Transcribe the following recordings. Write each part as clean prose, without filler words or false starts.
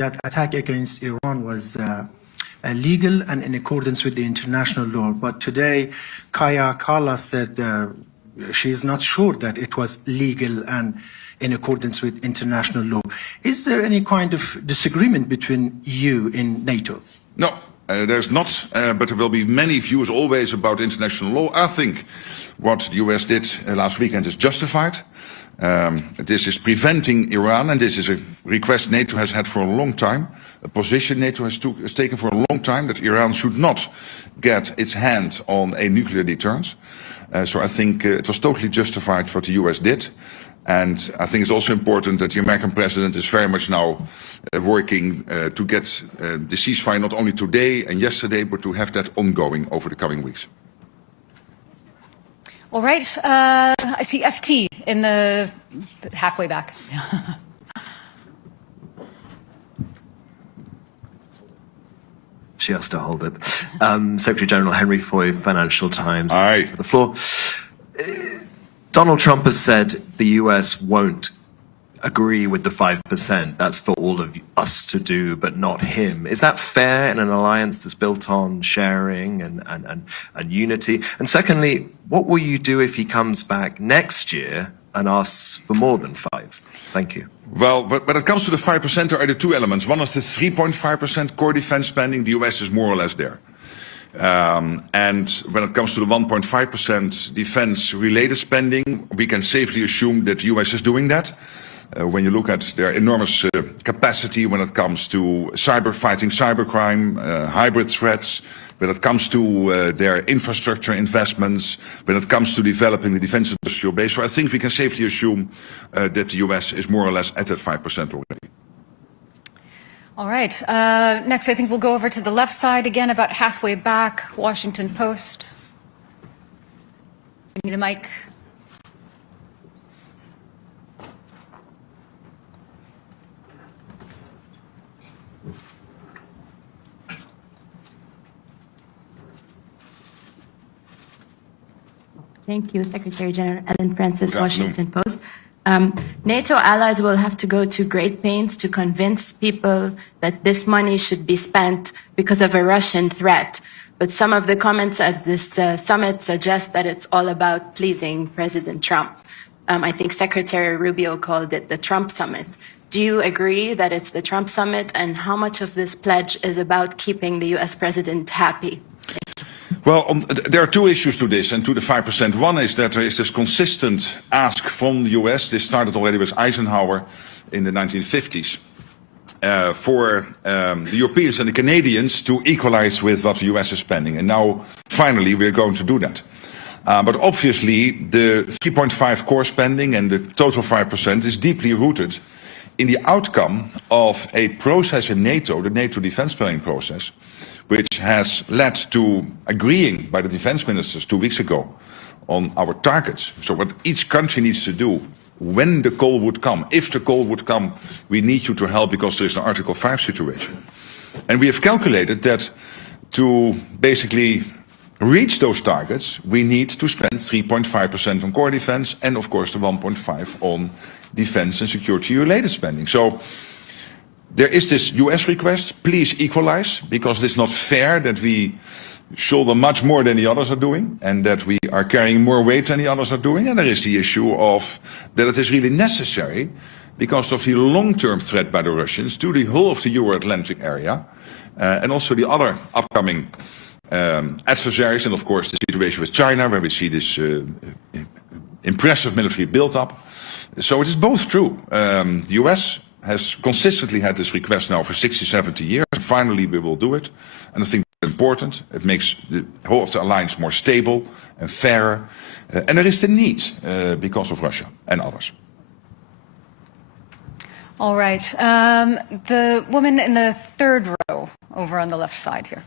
that attack against Iran was legal and in accordance with the international law. But today, Kaya Kallas said she is not sure that it was legal and in accordance with international law. Is there any kind of disagreement between you in NATO? No, there's not, but there will be many views always about international law. I think what the US did last weekend is justified. This is preventing Iran, and this is a request NATO has had for a long time, a position NATO has taken for a long time, that Iran should not get its hand on a nuclear deterrence. So I think it was totally justified what the US did. And I think it's also important that the American president is very much now working to get the ceasefire not only today and yesterday, but to have that ongoing over the coming weeks. All right. I see FT in the halfway back. She has to hold it. Secretary General Henry Foy, Financial Times. Aye. The floor. Donald Trump has said the US won't agree with the 5%. That's for all of us to do, but not him. Is that fair in an alliance that's built on sharing and unity? And secondly, what will you do if he comes back next year and asks for more than 5? Thank you. Well, when it comes to the 5%, there are the two elements. One is the 3.5% core defense spending. The US is more or less there. And when it comes to the 1.5% defense-related spending, we can safely assume that the US is doing that. When you look at their enormous capacity when it comes to fighting cybercrime, hybrid threats, when it comes to their infrastructure investments, when it comes to developing the defense industrial base. So I think we can safely assume that the US is more or less at that 5% already. All right. Next, I think we'll go over to the left side again, about halfway back. Washington Post. Give me the mic. Thank you, Secretary General Ellen Francis, Washington Post. NATO allies will have to go to great pains to convince people that this money should be spent because of a Russian threat. But some of the comments at this summit suggest that it's all about pleasing President Trump. I think Secretary Rubio called it the Trump summit. Do you agree that it's the Trump summit, and how much of this pledge is about keeping the US president happy? Well, there are two issues to this and to the 5%. One is that there is this consistent ask from the US. This started already with Eisenhower in the 1950s. For the Europeans and the Canadians to equalize with what the US is spending. And now, finally, we're going to do that. But obviously, the 3.5 core spending and the total 5% is deeply rooted in the outcome of a process in NATO, the NATO defense planning process, which has led to agreeing by the defense ministers 2 weeks ago on our targets. So what each country needs to do when the call would come. If the call would come, we need you to help because there is an Article 5 situation. And we have calculated that to basically reach those targets, we need to spend 3.5% on core defense and, of course, the 1.5% on defense and security-related spending. So there is this US request, please equalize, because it's not fair that we shoulder much more than the others are doing and that we are carrying more weight than the others are doing. And there is the issue of that it is really necessary because of the long-term threat by the Russians to the whole of the Euro-Atlantic area and also the other upcoming adversaries, and of course the situation with China, where we see this impressive military build-up. So it is both true. The US has consistently had this request now for 60, 70 years. And finally, we will do it. And I think it's important. It makes the whole of the alliance more stable and fairer. And there is the need because of Russia and others. All right. The woman in the third row over on the left side here.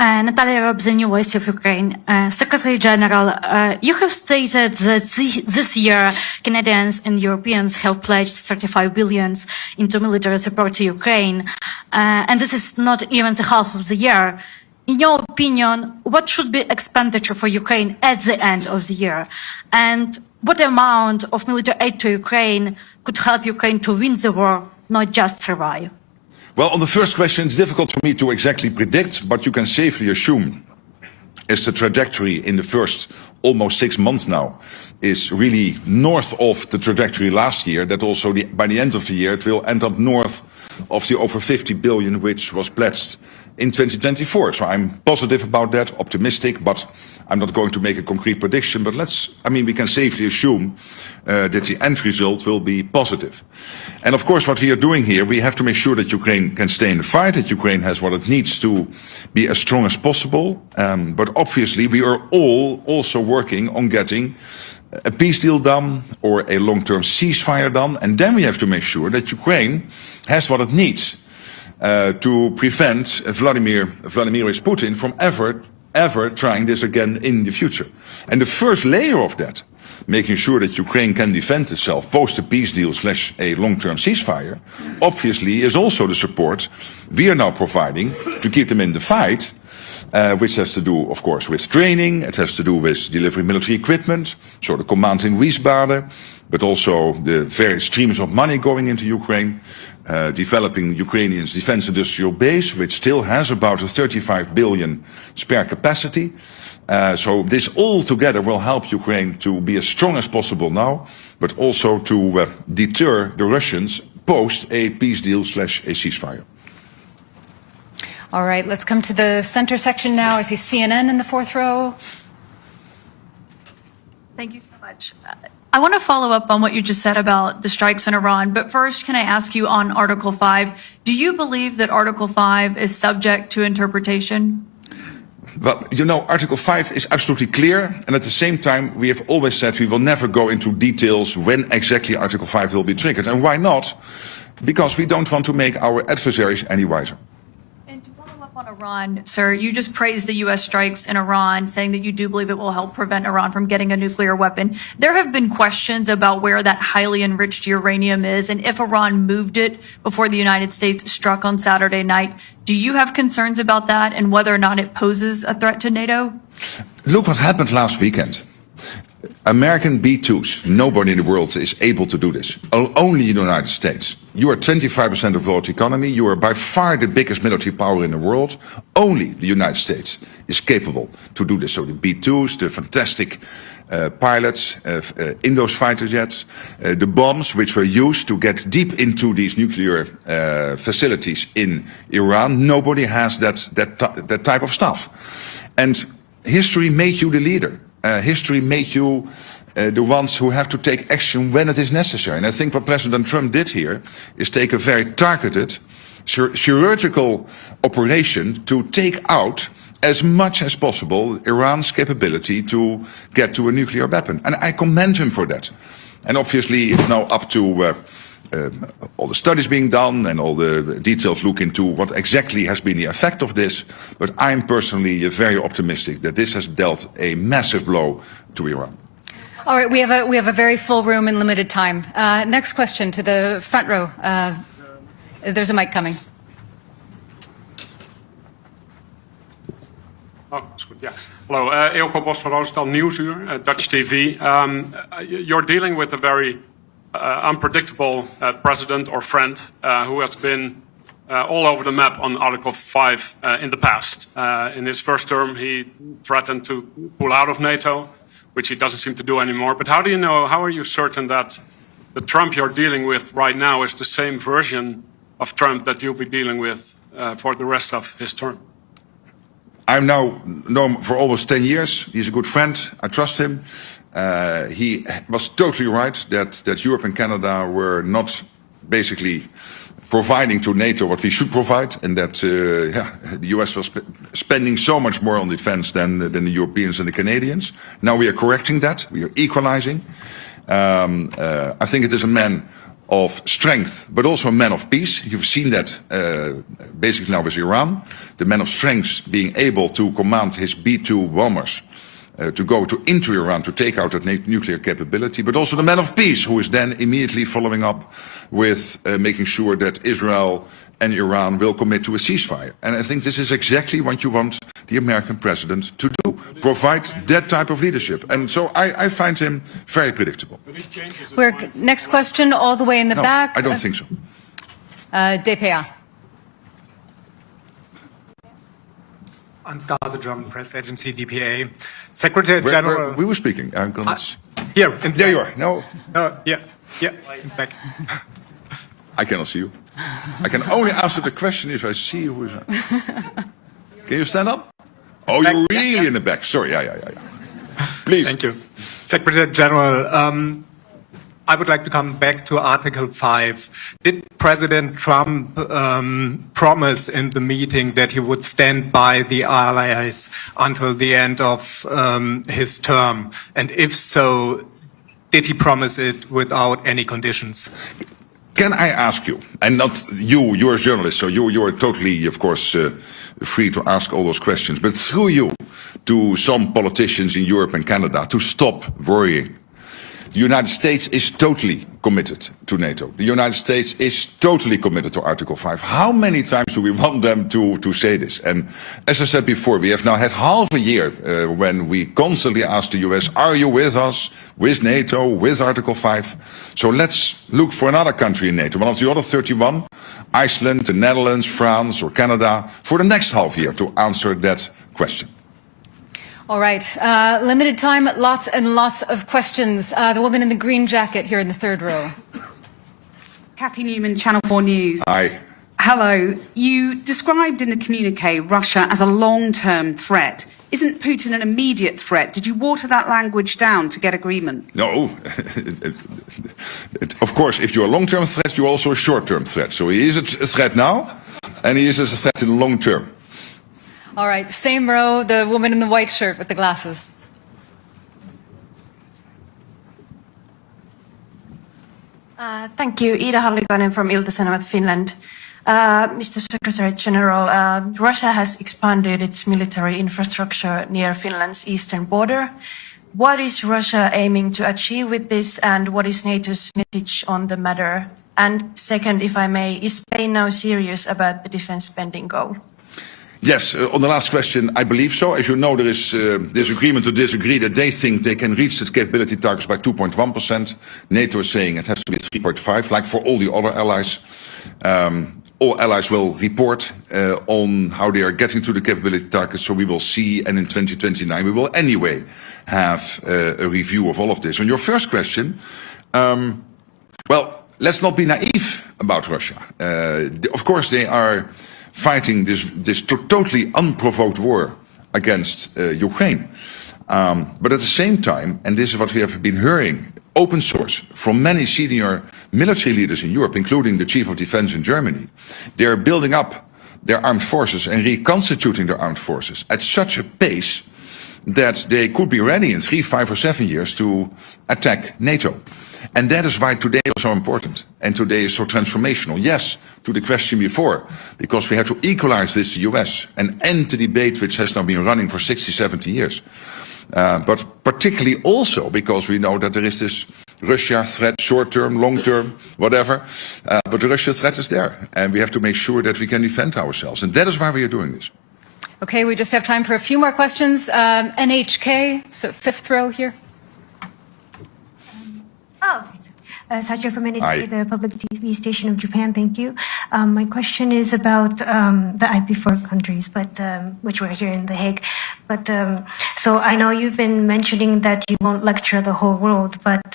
Natalia Robb, the New Voice of Ukraine. Secretary General, you have stated that this year Canadians and Europeans have pledged 35 billion into military support to Ukraine, and this is not even the half of the year. In your opinion, what should be expenditure for Ukraine at the end of the year? And what amount of military aid to Ukraine could help Ukraine to win the war, not just survive? Well, on the first question, it's difficult for me to exactly predict, but you can safely assume as the trajectory in the first almost 6 months now is really north of the trajectory last year, that also by the end of the year it will end up north of the over 50 billion which was pledged in 2024. So I'm positive about that, optimistic, but I'm not going to make a concrete prediction. But we can safely assume that the end result will be positive. And of course, what we are doing here, we have to make sure that Ukraine can stay in the fight, that Ukraine has what it needs to be as strong as possible. But obviously, we are all also working on getting a peace deal done or a long-term ceasefire done. And then we have to make sure that Ukraine has what it needs to prevent Vladimir Putin from ever trying this again in the future. And the first layer of that, making sure that Ukraine can defend itself post a peace deal / a long-term ceasefire, obviously is also the support we are now providing to keep them in the fight, which has to do, of course, with training. It has to do with delivering military equipment, so the command in Wiesbaden, but also the various streams of money going into Ukraine, developing Ukrainians' defense industrial base, which still has about a 35 billion spare capacity. So this all together will help Ukraine to be as strong as possible now, but also to deter the Russians post a peace deal / a ceasefire. All right, let's come to the center section now. I see CNN in the fourth row. Thank you so much. I want to follow up on what you just said about the strikes in Iran, but first, can I ask you on Article 5, do you believe that Article 5 is subject to interpretation? Well, Article 5 is absolutely clear, and at the same time, we have always said we will never go into details when exactly Article 5 will be triggered. And why not? Because we don't want to make our adversaries any wiser. And to follow up on Iran, sir, you just praised the U.S. strikes in Iran, saying that you do believe it will help prevent Iran from getting a nuclear weapon. There have been questions about where that highly enriched uranium is, and if Iran moved it before the United States struck on Saturday night. Do you have concerns about that and whether or not it poses a threat to NATO? Look what happened last weekend. American B-2s, nobody in the world is able to do this. Only the United States. You are 25% of the world economy. You are by far the biggest military power in the world. Only the United States is capable to do this. So the B-2s, the fantastic pilots in those fighter jets, the bombs which were used to get deep into these nuclear facilities in Iran. Nobody has that type of stuff. And history made you the leader. History made you the ones who have to take action when it is necessary. And I think what President Trump did here is take a very targeted, chirurgical operation to take out as much as possible Iran's capability to get to a nuclear weapon. And I commend him for that. And obviously it's now up to all the studies being done and all the detailed look into what exactly has been the effect of this. But I'm personally very optimistic that this has dealt a massive blow to Iran. All right, we have a very full room and limited time. Next question to the front row. There's a mic coming. Oh, that's good. Yeah. Hello, Eelco Bos van Roosendaal, Nieuwsuur, Dutch TV. You're dealing with a very unpredictable president or friend who has been all over the map on Article 5 in the past. In his first term, he threatened to pull out of NATO, which he doesn't seem to do anymore. But how are you certain that the Trump you're dealing with right now is the same version of Trump that you'll be dealing with for the rest of his term? I've now known him for almost 10 years. He's a good friend. I trust him. He was totally right that Europe and Canada were not basically providing to NATO what we should provide, and that the US was spending so much more on defense than the Europeans and the Canadians. Now we are correcting that. We are equalizing. I think it is a man of strength, but also a man of peace. You've seen that basically now with Iran. The man of strength being able to command his B-2 bombers to go into Iran to take out that nuclear capability, but also the man of peace who is then immediately following up with making sure that Israel and Iran will commit to a ceasefire. And I think this is exactly what you want the American president to do, provide that type of leadership. And so I find him very predictable. Next question, all the way in the No, back. I don't think so. DPA. Ansgar, the German press agency, DPA. Secretary General... We were speaking. Here. There you are. No. Yeah, in fact. I cannot see you. I can only answer the question if I see who is. Can you stand up? Oh, you're really in the back. Sorry. Yeah. Please. Thank you. Secretary General, I would like to come back to Article 5. Did President Trump promise in the meeting that he would stand by the allies until the end of his term? And if so, did he promise it without any conditions? Can I ask you, and not you, you're a journalist, so you're totally, of course, free to ask all those questions, but through you to some politicians in Europe and Canada to stop worrying. The United States is totally committed to NATO. The United States is totally committed to Article 5. How many times do we want them to say this? And as I said before, we have now had half a year when we constantly ask the US, are you with us, with NATO, with Article 5? So let's look for another country in NATO, one of the other 31, Iceland, the Netherlands, France or Canada, for the next half year to answer that question. All right. Limited time, lots and lots of questions. The woman in the green jacket here in the third row. Kathy Newman, Channel 4 News. Hi. Hello. You described in the communique Russia as a long-term threat. Isn't Putin an immediate threat? Did you water that language down to get agreement? No. Of course, if you're a long-term threat, you're also a short-term threat. So he is a threat now, and he is a threat in the long term. All right, same row, the woman in the white shirt with the glasses. Thank you. Ida Hallikainen from Ilta-Sanomat, Finland. Mr. Secretary General, Russia has expanded its military infrastructure near Finland's eastern border. What is Russia aiming to achieve with this, and what is NATO's message on the matter? And second, if I may, is Spain now serious about the defense spending goal? Yes, on the last question, I believe so. As you know, there is disagreement to disagree that they think they can reach the capability targets by 2.1%. NATO is saying it has to be 3.5%, like for all the other allies. All allies will report on how they are getting to the capability targets, so we will see, and in 2029 we will anyway have a review of all of this. On your first question, well, let's not be naive about Russia. Of course, they are fighting this totally unprovoked war against Ukraine. But at the same time, and this is what we have been hearing, open source from many senior military leaders in Europe, including the Chief of Defense in Germany, they are building up their armed forces and reconstituting their armed forces at such a pace that they could be ready in 3, 5 or 7 years to attack NATO. And that is why today is so important and today is so transformational. Yes, to the question before, because we have to equalize with the US and end the debate which has now been running for 60, 70 years. But particularly also because we know that there is this Russia threat, short-term, long-term, whatever. But the Russia threat is there, and we have to make sure that we can defend ourselves. And that is why we are doing this. Okay, we just have time for a few more questions. NHK, so fifth row here. Sacha from NHK, the public TV station of Japan. Thank you. My question is about the IP4 countries, but which were here in The Hague. But so I know you've been mentioning that you won't lecture the whole world, but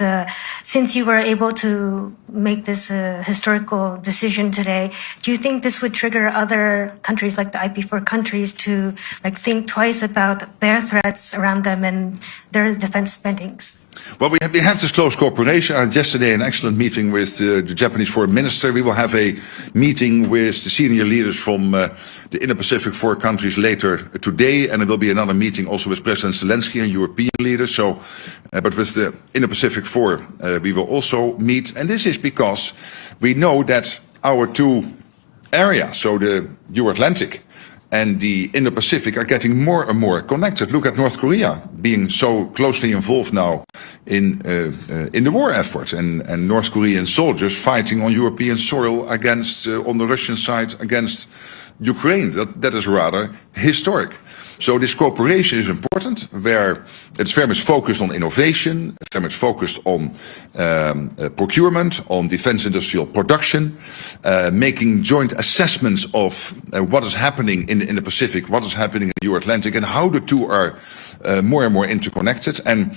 since you were able to make this historical decision today, do you think this would trigger other countries like the IP4 countries to think twice about their threats around them and their defense spendings? Well, we have this close cooperation. I had yesterday an excellent meeting with the Japanese foreign minister. We will have a meeting with the senior leaders from the Indo-Pacific 4 countries later today, and there will be another meeting also with President Zelensky and European leaders. So, but with the Indo-Pacific 4, we will also meet. And this is because we know that our two areas, so the Euro-Atlantic and the Indo-Pacific are getting more and more connected. Look at North Korea being so closely involved now in the war effort, and North Korean soldiers fighting on European soil against, on the Russian side, against Ukraine. That is rather historic. So this cooperation is important, where it's very much focused on innovation, very much focused on procurement, on defense industrial production, making joint assessments of what is happening in the Pacific, what is happening in the Euro-Atlantic, and how the two are more and more interconnected. And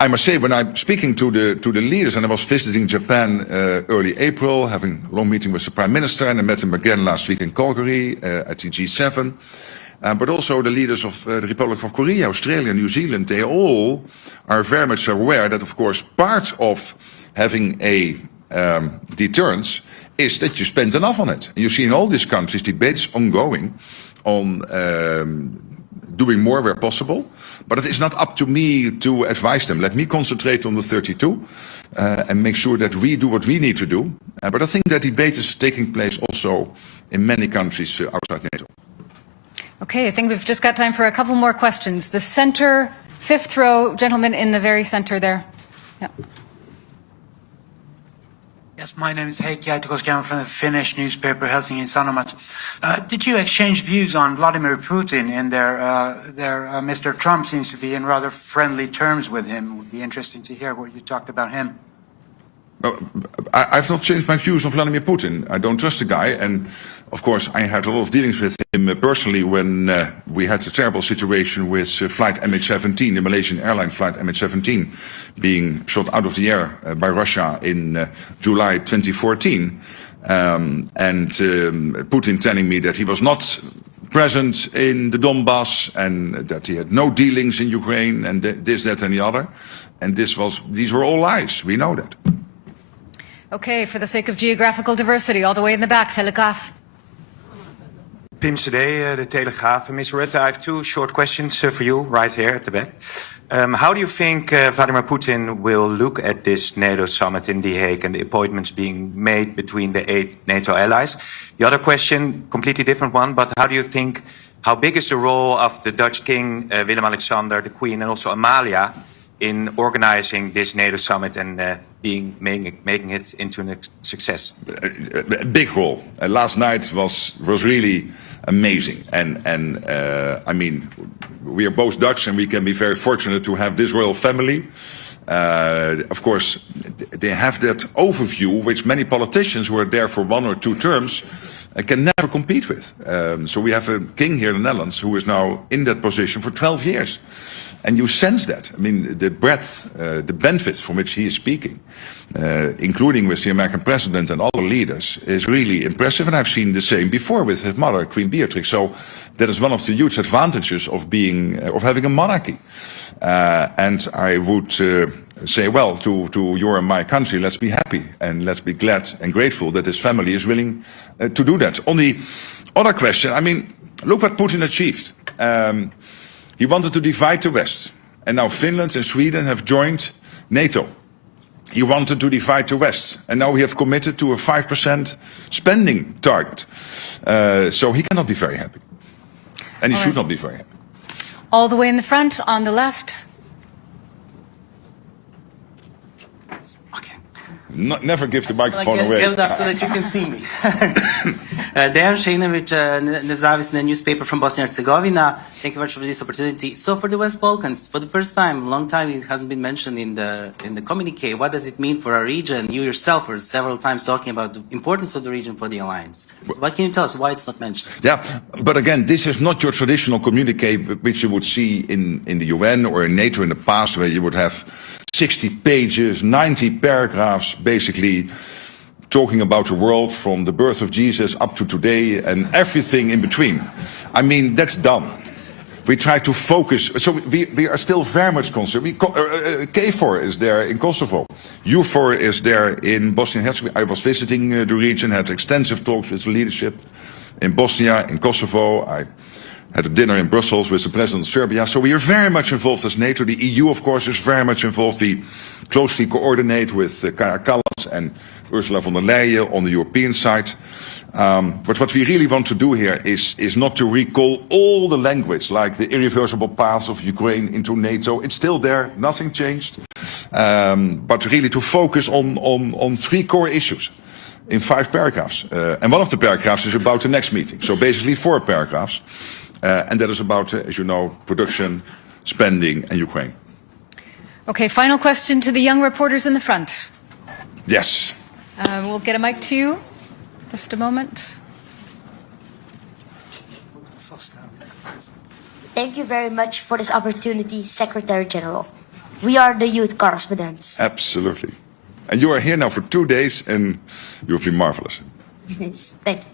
I must say, when I'm speaking to the leaders, and I was visiting Japan early April, having a long meeting with the Prime Minister, and I met him again last week in Calgary at the G7, but also the leaders of the Republic of Korea, Australia, New Zealand, they all are very much aware that, of course, part of having a deterrence is that you spend enough on it. And you see in all these countries debates ongoing on doing more where possible, but it is not up to me to advise them. Let me concentrate on the 32 and make sure that we do what we need to do. But I think that debate is taking place also in many countries outside NATO. Okay, I think we've just got time for a couple more questions. The center, fifth row, gentleman in the very center there. Yeah. Yes, my name is Heikki Aitokoski. I'm from the Finnish newspaper Helsingin Sanomat. Did you exchange views on Vladimir Putin and Mr. Trump seems to be in rather friendly terms with him? It would be interesting to hear what you talked about him. I've not changed my views on Vladimir Putin. I don't trust the guy, and of course I had a lot of dealings with him personally when we had a terrible situation with flight MH17, the Malaysian airline flight MH17, being shot out of the air by Russia in July 2014, and Putin telling me that he was not present in the Donbass and that he had no dealings in Ukraine and this, that, and the other, and these were all lies. We know that. Okay, for the sake of geographical diversity, all the way in the back, Telegraaf. Pim Cedee, the Telegraaf. Ms. Rutte, I have two short questions for you right here at the back. How do you think Vladimir Putin will look at this NATO summit in The Hague and the appointments being made between the 8 NATO allies? The other question, completely different one, but how big is the role of the Dutch King, Willem-Alexander, the Queen, and also Amalia in organizing this NATO summit and making it into a success? A big role. Last night was really amazing, and I mean, we are both Dutch, and we can be very fortunate to have this royal family. Of course, they have that overview which many politicians who are there for 1 or 2 terms can never compete with. So we have a king here in the Netherlands who is now in that position for 12 years. And you sense that. I mean, the breadth, the benefits from which he is speaking, including with the American president and other leaders, is really impressive. And I've seen the same before with his mother, Queen Beatrix. So that is one of the huge advantages of having a monarchy. And I would say, well, to your and my country, let's be happy and let's be glad and grateful that his family is willing to do that. On the other question, I mean, look what Putin achieved. He wanted to divide the West, and now Finland and Sweden have joined NATO. He wanted to divide the West, and now we have committed to a 5% spending target. So he cannot be very happy, and he should not be very happy. All the way in the front, on the left. Never give the microphone away. Build up so that you can see me. Dejan Šejnović, nezavisna newspaper from Bosnia and Herzegovina. Thank you very much for this opportunity. So for the West Balkans, for the first time, long time, it hasn't been mentioned in the communique. What does it mean for our region? You yourself were several times talking about the importance of the region for the alliance. What can you tell us why it's not mentioned? Yeah, but again, this is not your traditional communique which you would see in the UN or in NATO in the past, where you would have 60 pages, 90 paragraphs, basically talking about the world from the birth of Jesus up to today and everything in between. I mean, that's done. We try to focus. So we are still very much concerned. KFOR is there in Kosovo. EUFOR is there in Bosnia and Herzegovina. I was visiting the region, had extensive talks with the leadership in Bosnia, in Kosovo. I had a dinner in Brussels with the president of Serbia. So we are very much involved as NATO. The EU, of course, is very much involved. We closely coordinate with Kaja Kallas and Ursula von der Leyen on the European side. But what we really want to do here is not to recall all the language, like the irreversible path of Ukraine into NATO. It's still there, nothing changed. But really to focus on 3 core issues in 5 paragraphs. And one of the paragraphs is about the next meeting. So basically 4 paragraphs. And that is about, as you know, production, spending, and Ukraine. Okay, final question to the young reporters in the front. Yes. We'll get a mic to you. Just a moment. Thank you very much for this opportunity, Secretary General. We are the youth correspondents. Absolutely. And you are here now for 2 days, and you've been marvelous. Yes, thank you.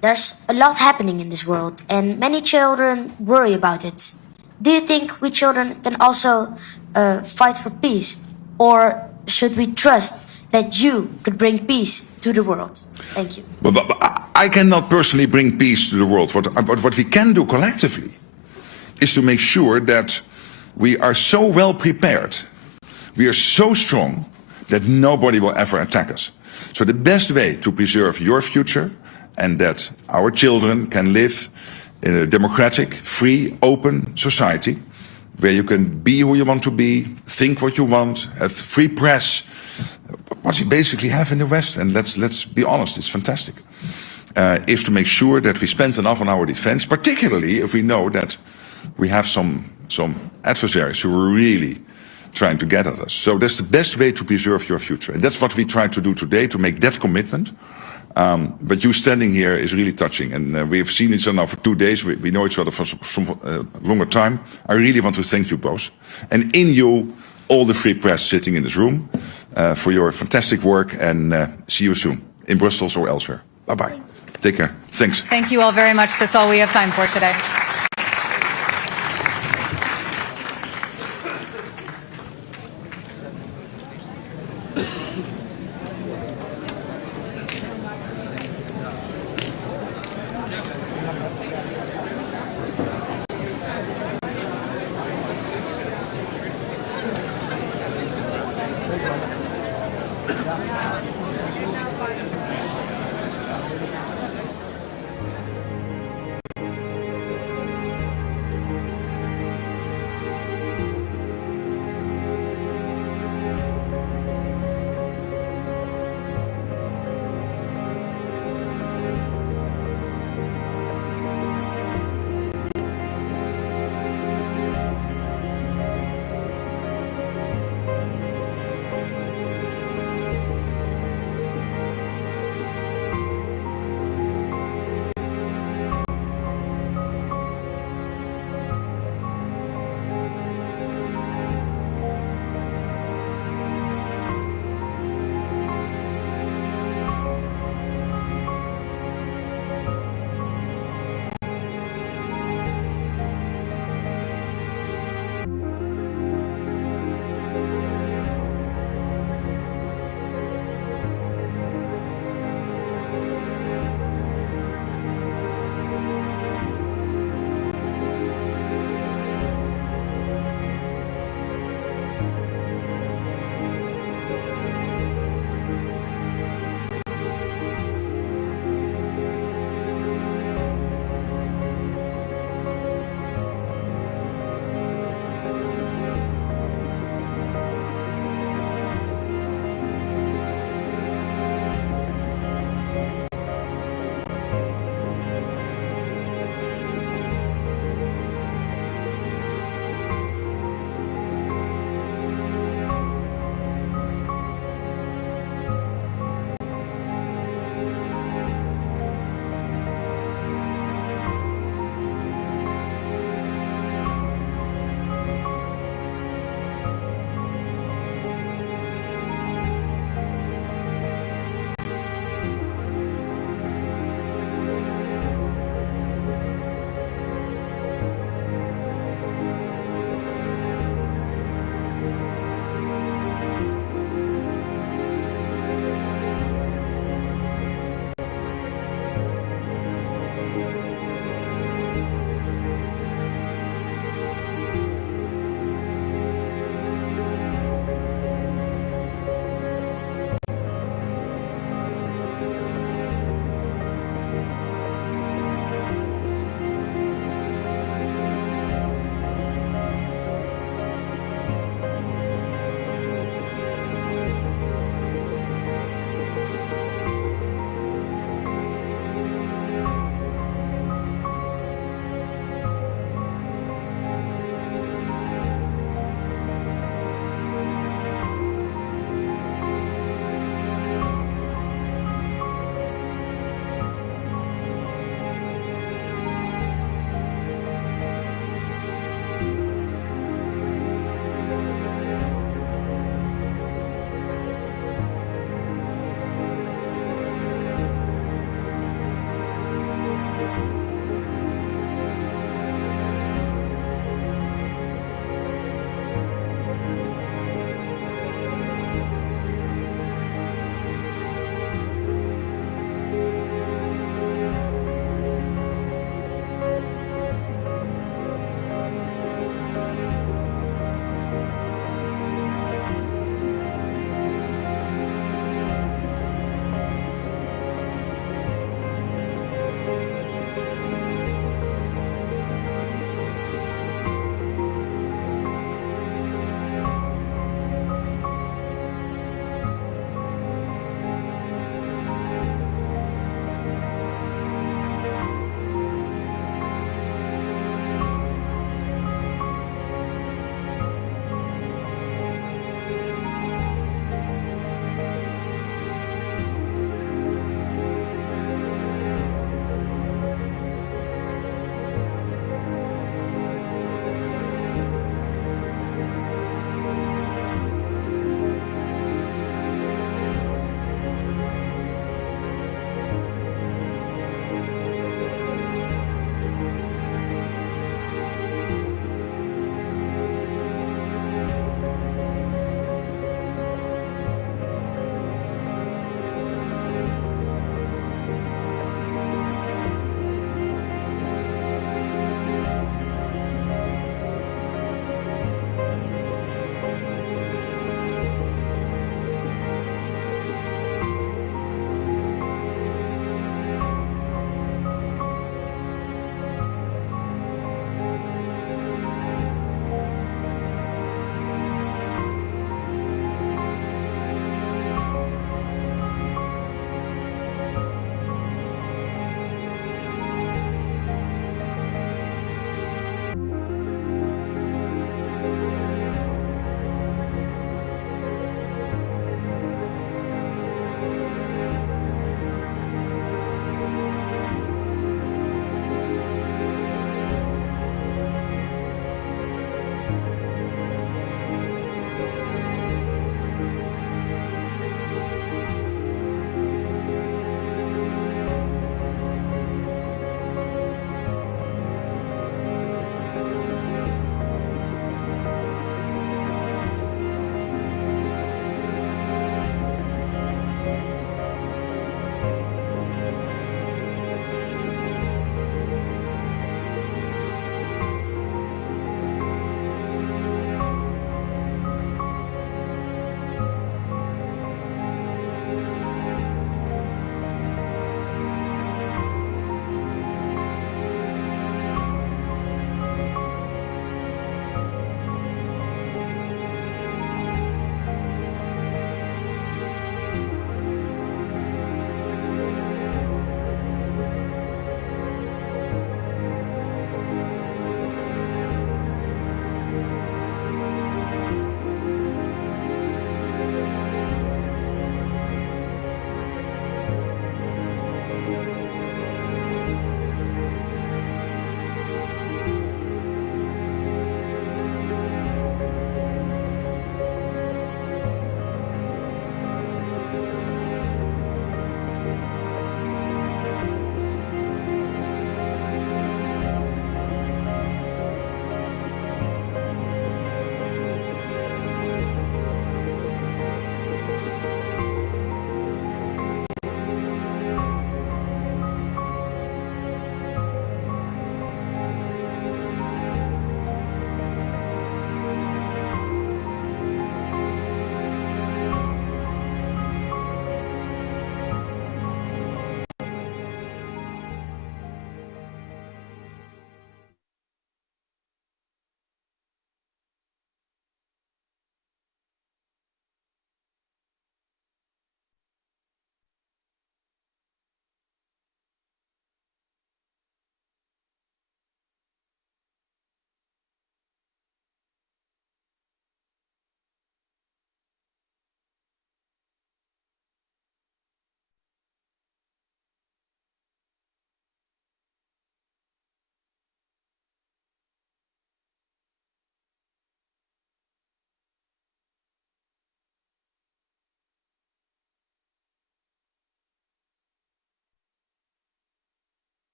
There's a lot happening in this world, and many children worry about it. Do you think we children can also fight for peace? Or should we trust that you could bring peace to the world? Thank you. But I cannot personally bring peace to the world. What we can do collectively is to make sure that we are so well prepared, we are so strong, that nobody will ever attack us. So the best way to preserve your future and that our children can live in a democratic, free, open society where you can be who you want to be, think what you want, have free press, what we basically have in the West, and let's be honest, it's fantastic, is to make sure that we spend enough on our defense, particularly if we know that we have some adversaries who are really trying to get at us. So that's the best way to preserve your future. And that's what we try to do today, to make that commitment. But you standing here is really touching. And we have seen each other now for 2 days. We know each other for some longer time. I really want to thank you both. And in you, all the free press sitting in this room, for your fantastic work. And see you soon in Brussels or elsewhere. Bye-bye. Take care. Thanks. Thank you all very much. That's all we have time for today.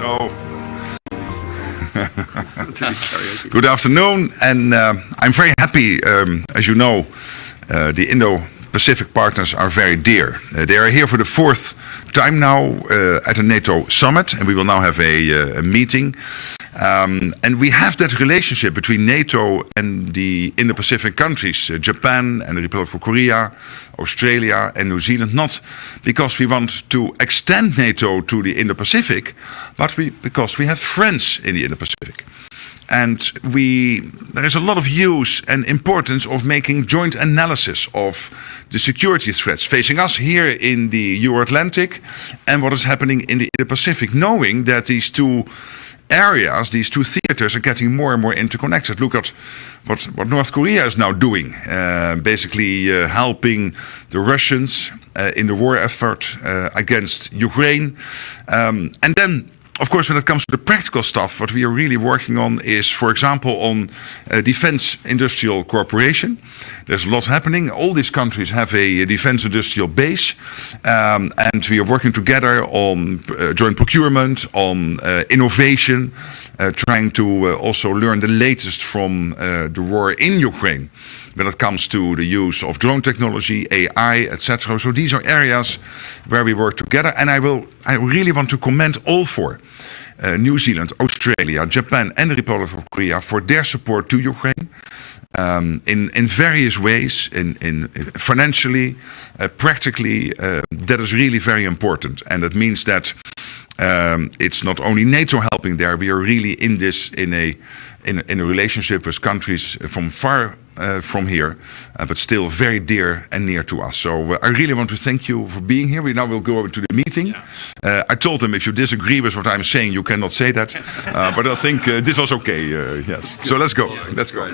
So, good afternoon, and I'm very happy. As you know, the Indo-Pacific partners are very dear. They are here for the fourth time now at a NATO summit, and we will now have a meeting. And we have that relationship between NATO and the Indo-Pacific countries, Japan and the Republic of Korea, Australia and New Zealand, not because we want to extend NATO to the Indo-Pacific, but because we have friends in the Indo-Pacific. And there is a lot of use and importance of making joint analysis of the security threats facing us here in the Euro-Atlantic and what is happening in the Indo-Pacific, knowing that these two areas, these two theaters, are getting more and more interconnected. Look at what North Korea is now doing, basically helping the Russians in the war effort against Ukraine. And then, of course, when it comes to the practical stuff, what we are really working on is, for example, on defense industrial cooperation. There's a lot happening. All these countries have a defense industrial base, and we are working together on joint procurement, on innovation, trying to also learn the latest from the war in Ukraine when it comes to the use of drone technology, AI, etc. So these are areas where we work together, and I really want to commend all four, New Zealand, Australia, Japan and the Republic of Korea, for their support to Ukraine in various ways, in financially, practically. That is really very important, and it means that it's not only NATO helping there. We are really in this in a relationship with countries from far from here, but still very dear and near to us. So I really want to thank you for being here. We now will go over to the meeting. I told them if you disagree with what I'm saying, you cannot say that. But I think this was okay. Yes. So let's go. Let's go.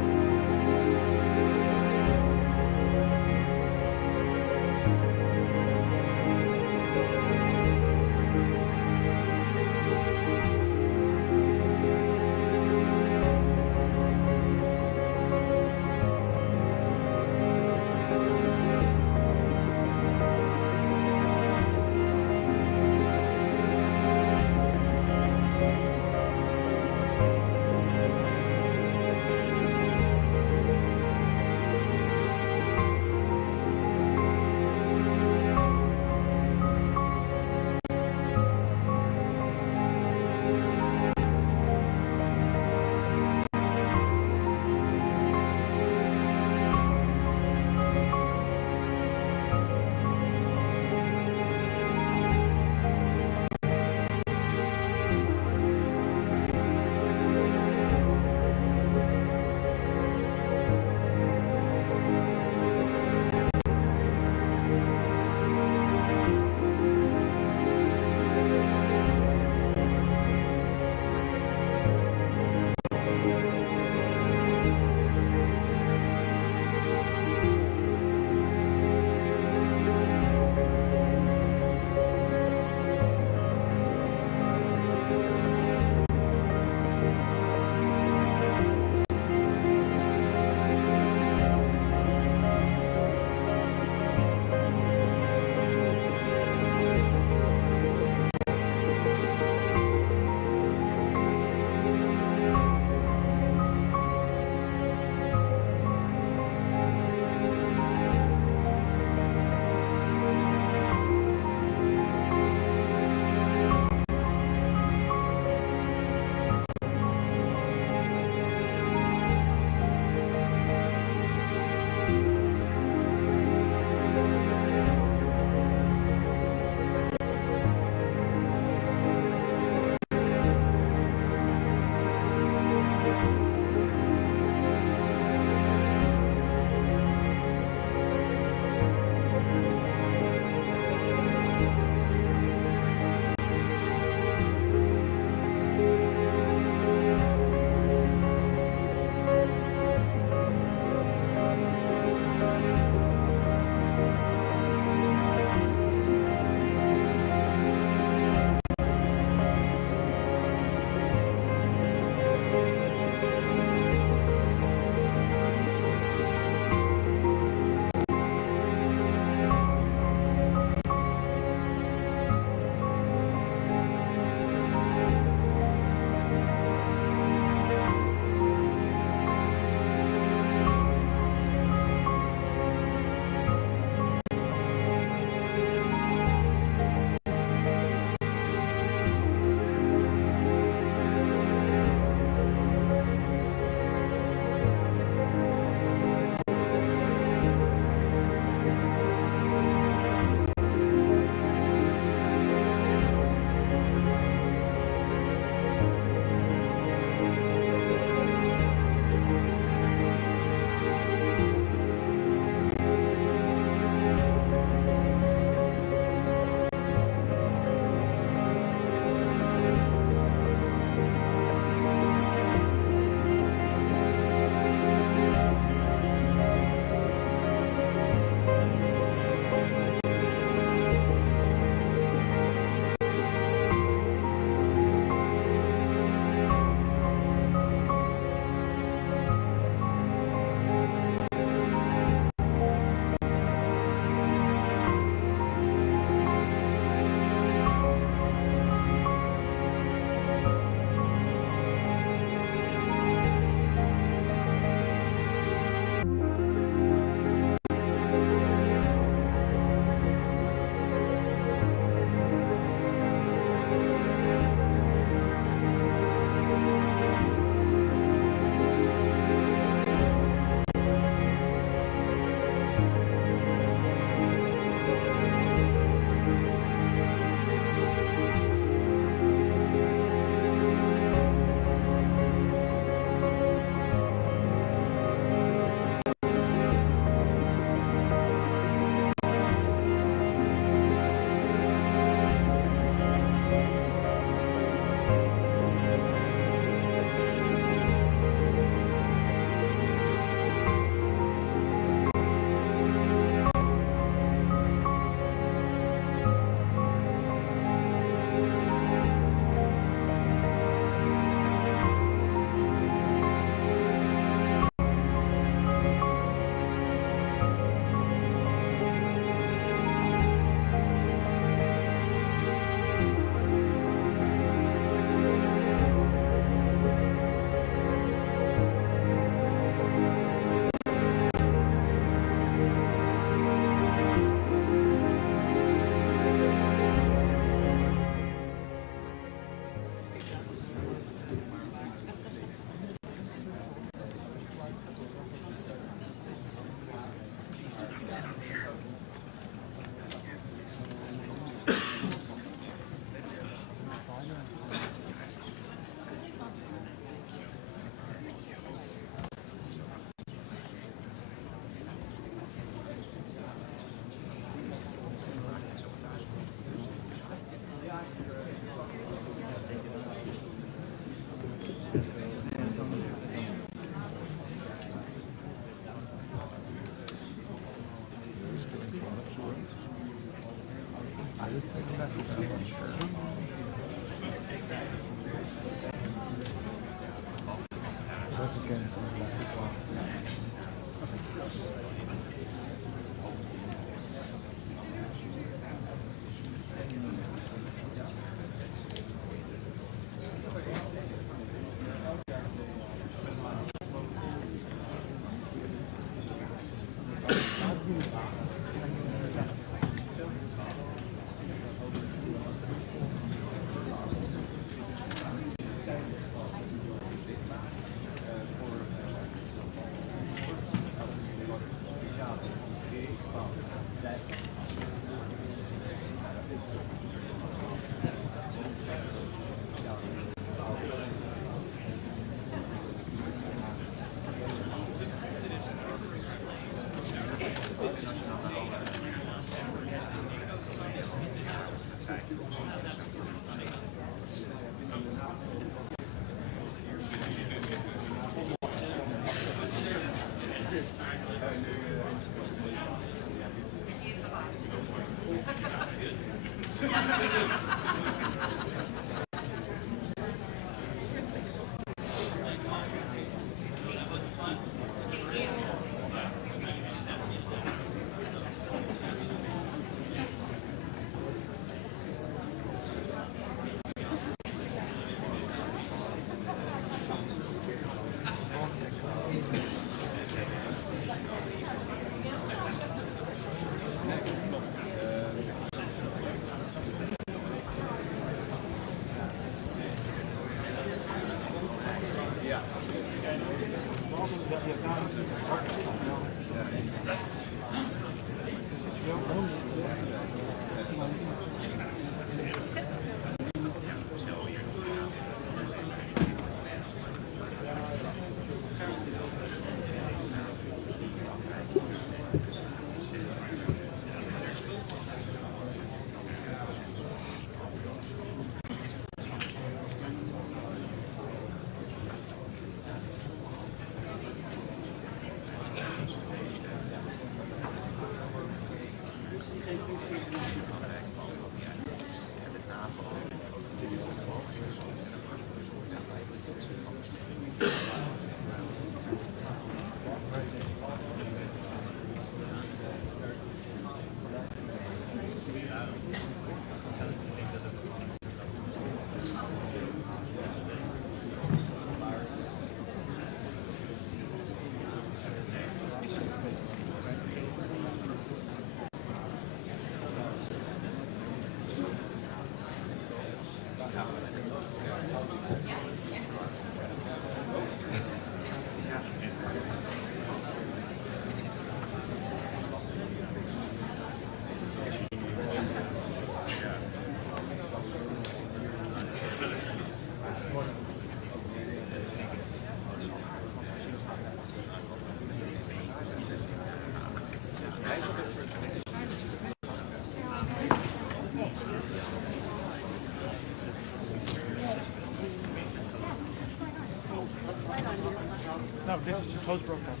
No, this is just host broadcast.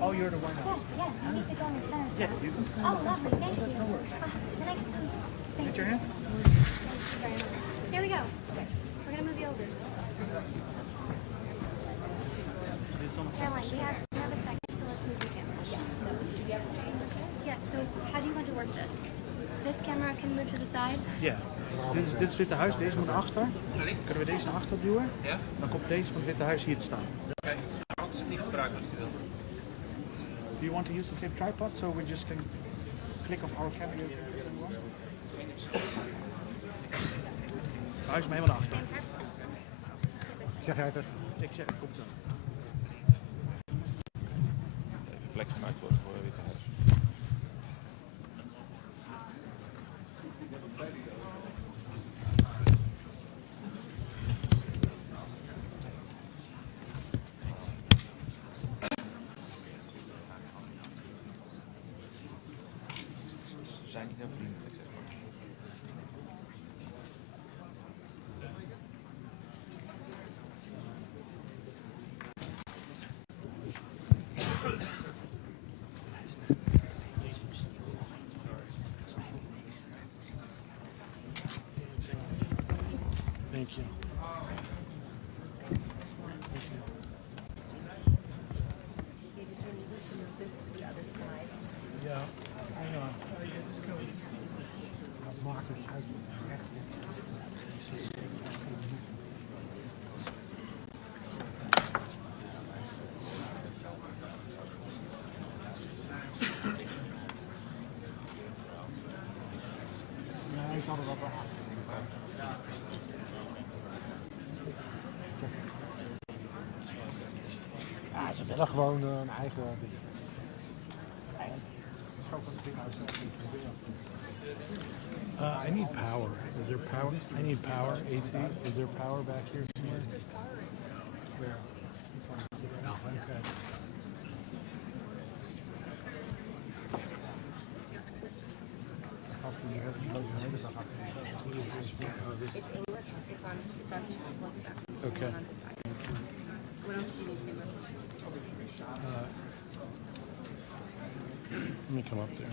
Oh, you're the one. Yes, you need to go and send. Yeah, you can. Oh, lovely, thank you. No worries. Thank Get your hand. Thank you very much. Here we go. We're gonna move you over. Caroline, we have a second, so let's move the camera. Yes, so how do you want to work this? This camera can move to the side? Ja. Dit is het Witte Huis, deze moet naar achter. Kunnen we deze naar achter duwen? Ja. Dan komt deze van het Witte Huis hier te staan. Oké. Waarom is het niet gebruikt als je wil? Do you want to use the same tripod so we just can click on our camera? Huis maar helemaal naar achter. Zeg jij het? Ik zeg, komt zo. Even plek gemaakt worden voor het Witte Huis. Ze zijn niet heel vriendelijk, zeg maar. dan gewoon een eigen ding. I need power. Is there power? I need power. AC. Is there power back here somewhere? Where? No. Okay. Okay. What else do you need to do? Let me come up there.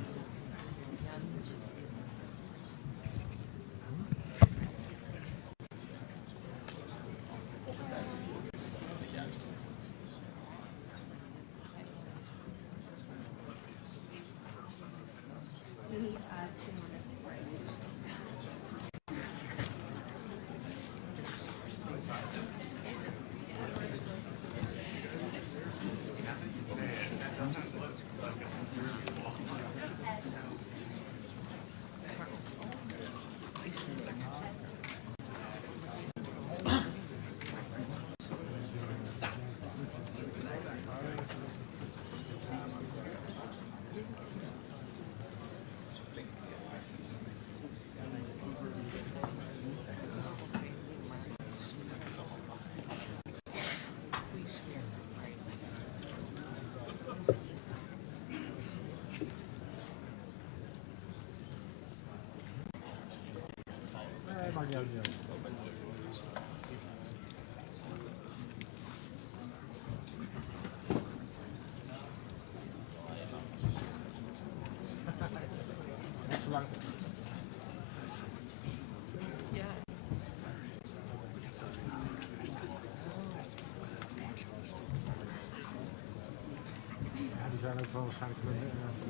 Die zijn ook wel waarschijnlijk van de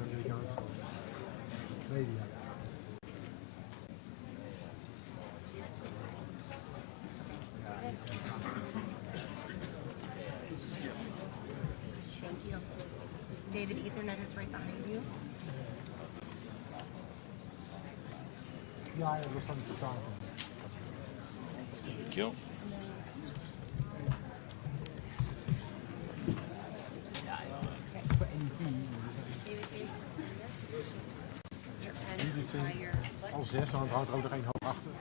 Amerikaanse media. Thank you. David, Ethernet is right behind you. Ja, dat was van de vertaling. Thank you. Al 6, dan hangt er ook nog één hoog achter.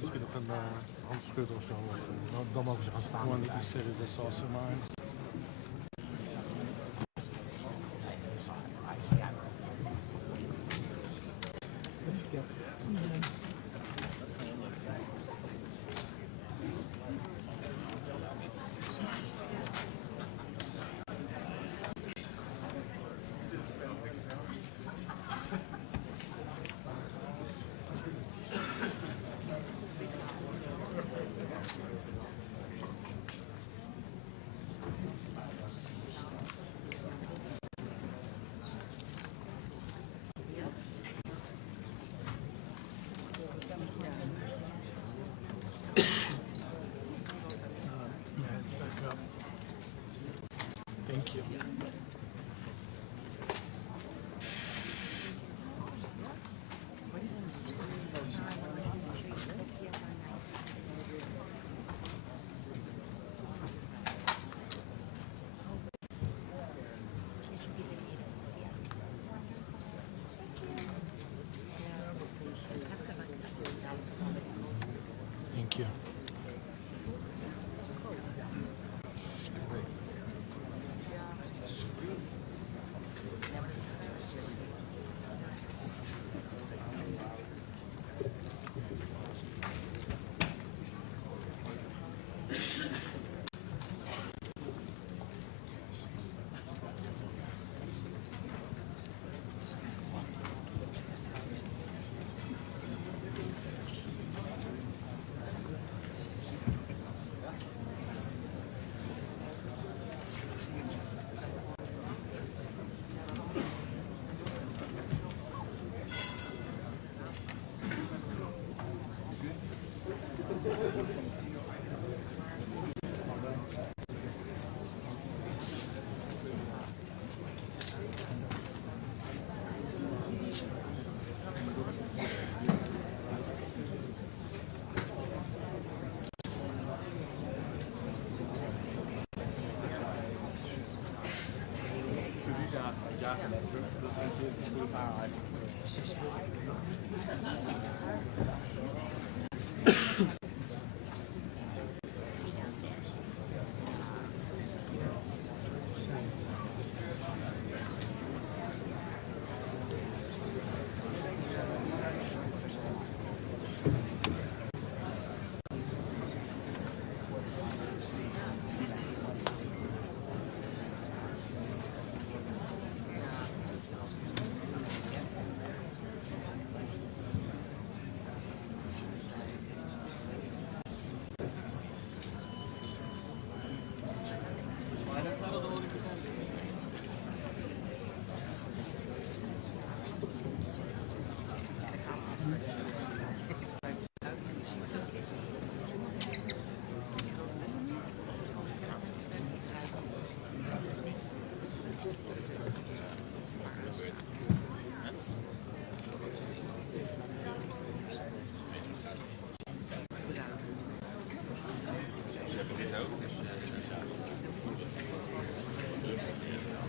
Misschien nog een handschud of zo. Dan mogen ze gaan staan. One that you said is also mine.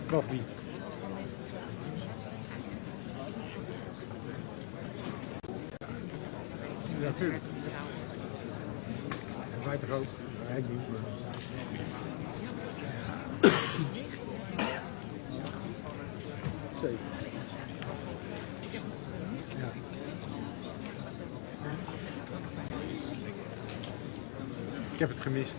Coffee. Ja, tuurlijk. Wij toch ook? Wij niet. Zeker. Ja. Ik heb het gemist.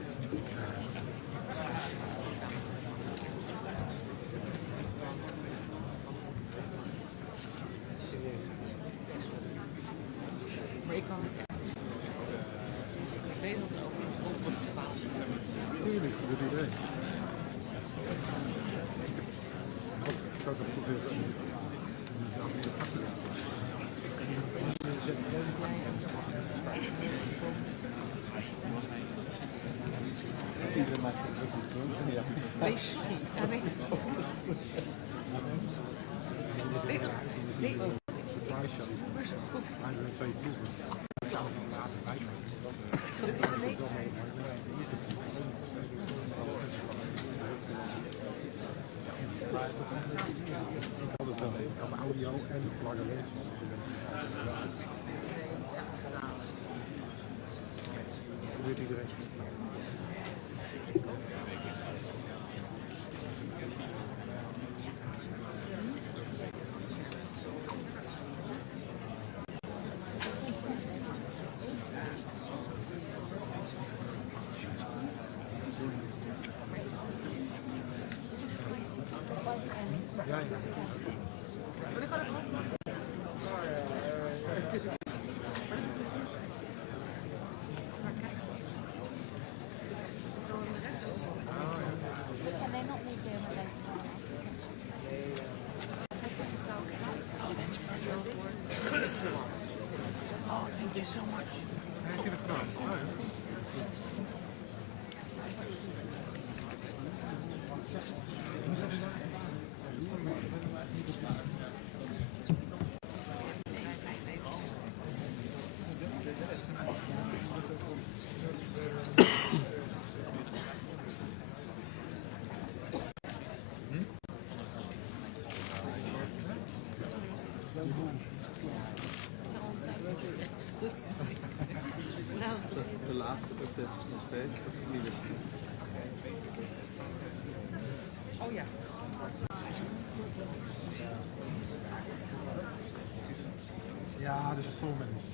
Maar ik kan het ergens. Ik weet dat er over wordt bepaald. Tuurlijk, dat doet iedereen. Ik zou dat proberen. Iedereen maakt het ook niet. Nee, sorry. Ja, nee. Nee. Maar zo goed. Dit is een leeftijd. Ik had het wel even. Ik had audio en lange les. Dat weet iedereen. Ja, ja. Oh, that's perfect. Oh, thank you so much. Heb je het gedaan? Oh, ja. De laatste update is nog steeds. Oh ja. Ja, dus het vol met niet.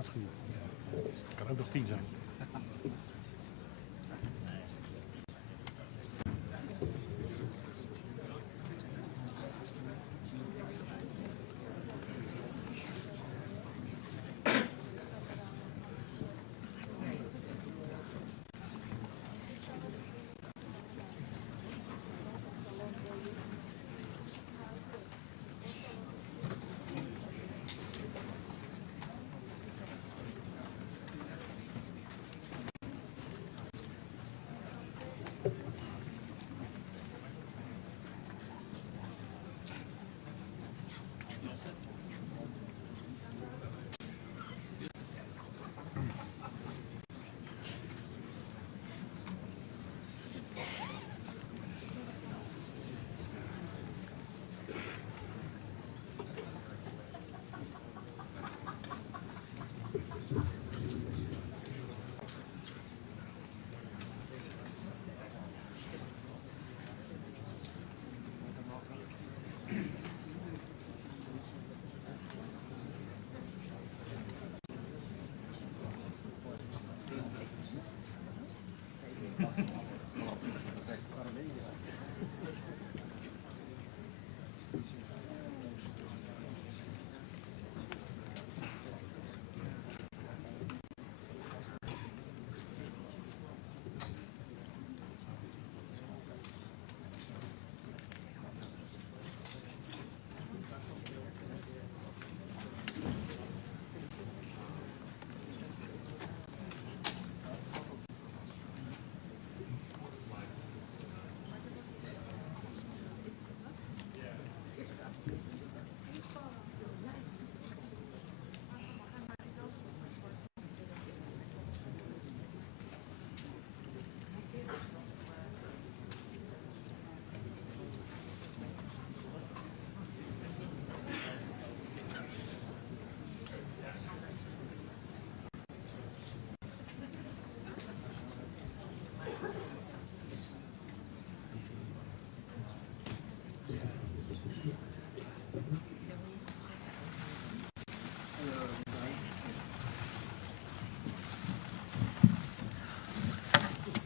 Wat goed. Ja. Kan ook nog 10 zijn.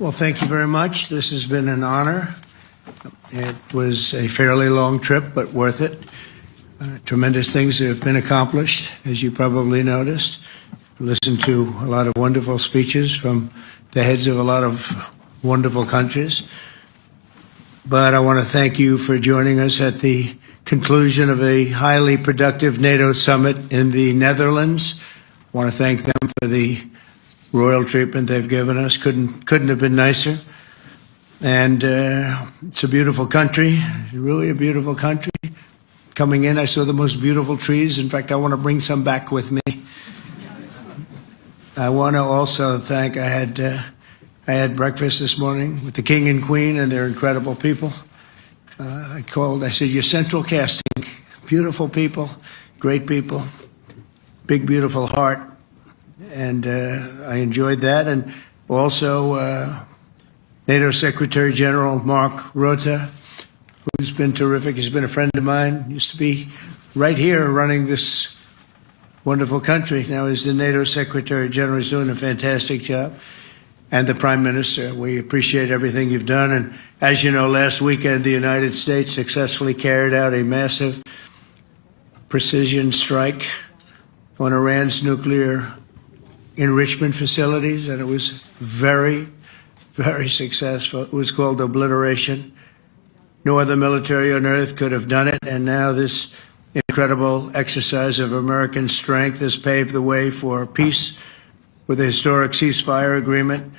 Well, thank you very much. This has been an honor. It was a fairly long trip, but worth it. Tremendous things have been accomplished, as you probably noticed. Listened to a lot of wonderful speeches from the heads of a lot of wonderful countries. But I want to thank you for joining us at the conclusion of a highly productive NATO summit in the Netherlands. I want to thank them for the royal treatment they've given us. Couldn't have been nicer. And it's a beautiful country, really a beautiful country. Coming in, I saw the most beautiful trees. In fact, I want to bring some back with me. I want to also thank, I had breakfast this morning with the King and Queen, and they're incredible people. I said, you're central casting. Beautiful people, great people, big, beautiful heart. And I enjoyed that. And also NATO Secretary General Mark Rutte, who's been terrific. He's been a friend of mine. Used to be right here running this wonderful country. Now he's the NATO Secretary General. He's doing a fantastic job. And the Prime Minister, we appreciate everything you've done. And as you know, last weekend, the United States successfully carried out a massive precision strike on Iran's nuclear enrichment facilities, and it was very, very successful. It was called obliteration. No other military on earth could have done it, and now this incredible exercise of American strength has paved the way for peace with a historic ceasefire agreement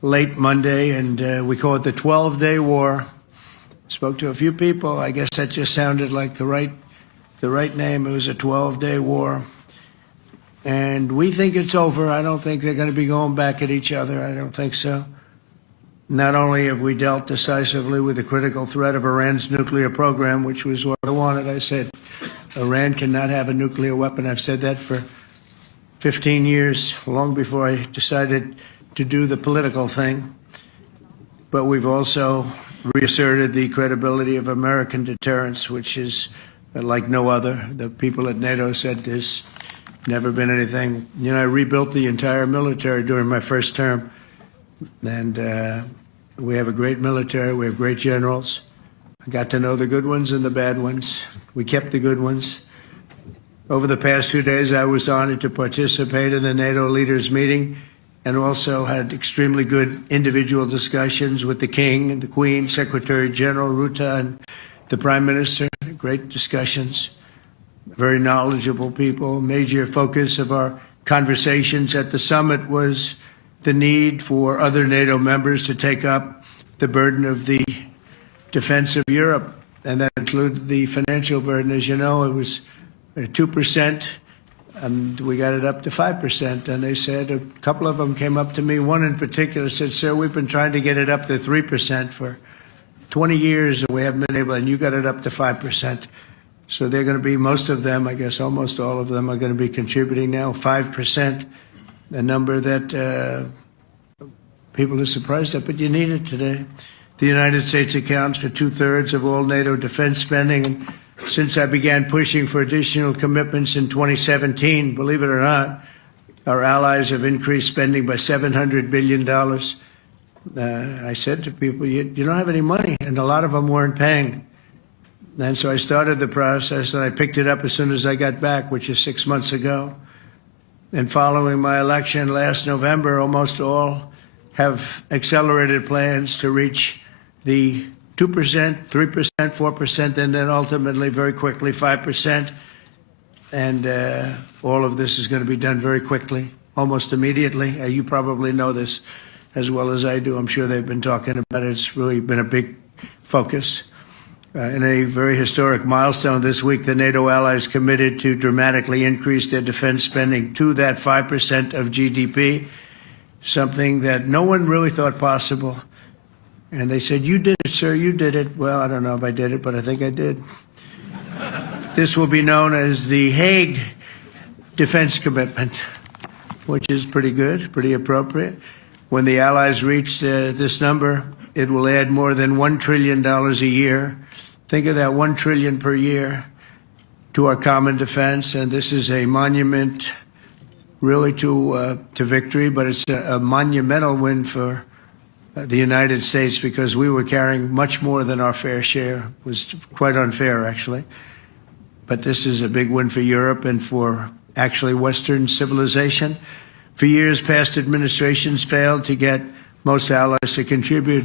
late Monday, and we call it the 12-day war. Spoke to a few people. I guess that just sounded like the right name. It was a 12-day war. And we think it's over. I don't think they're going to be going back at each other. I don't think so. Not only have we dealt decisively with the critical threat of Iran's nuclear program, which was what I wanted. I said, Iran cannot have a nuclear weapon. I've said that for 15 years, long before I decided to do the political thing. But we've also reasserted the credibility of American deterrence, which is like no other. The people at NATO said there's never been anything. You know, I rebuilt the entire military during my first term. And we have a great military. We have great generals. I got to know the good ones and the bad ones. We kept the good ones. Over the past 2 days, I was honored to participate in the NATO leaders meeting and also had extremely good individual discussions with the King and the Queen, Secretary General Rutte, and the Prime Minister. Great discussions. Very knowledgeable people. Major focus of our conversations at the summit was the need for other NATO members to take up the burden of the defense of Europe, and that included the financial burden. As you know, it was 2%, and we got it up to 5%. And they said, a couple of them came up to me, one in particular said, sir, we've been trying to get it up to 3% for 20 years, and we haven't been able, and you got it up to 5%. So they're going to be, most of them, I guess almost all of them, are going to be contributing now, 5%. A number that people are surprised at, but you need it today. The United States accounts for 2/3 of all NATO defense spending. And since I began pushing for additional commitments in 2017, believe it or not, our allies have increased spending by $700 billion. I said to people, you don't have any money, and a lot of them weren't paying. And so I started the process, and I picked it up as soon as I got back, which is 6 months ago. And following my election last November, almost all have accelerated plans to reach the 2%, 3%, 4%, and then ultimately, very quickly, 5%. And all of this is going to be done very quickly, almost immediately. You probably know this as well as I do. I'm sure they've been talking about it. It's really been a big focus. In a very historic milestone this week, the NATO allies committed to dramatically increase their defense spending to that 5% of GDP, something that no one really thought possible. And they said, you did it, sir, you did it. Well, I don't know if I did it, but I think I did. This will be known as the Hague Defense Commitment, which is pretty good, pretty appropriate. When the allies reach this number, it will add more than $1 trillion a year. Think of that, $1 trillion per year to our common defense. And this is a monument really to victory, but it's a monumental win for the United States, because we were carrying much more than our fair share. It was quite unfair, actually. But this is a big win for Europe and for actually Western civilization. For years, past administrations failed to get most allies to contribute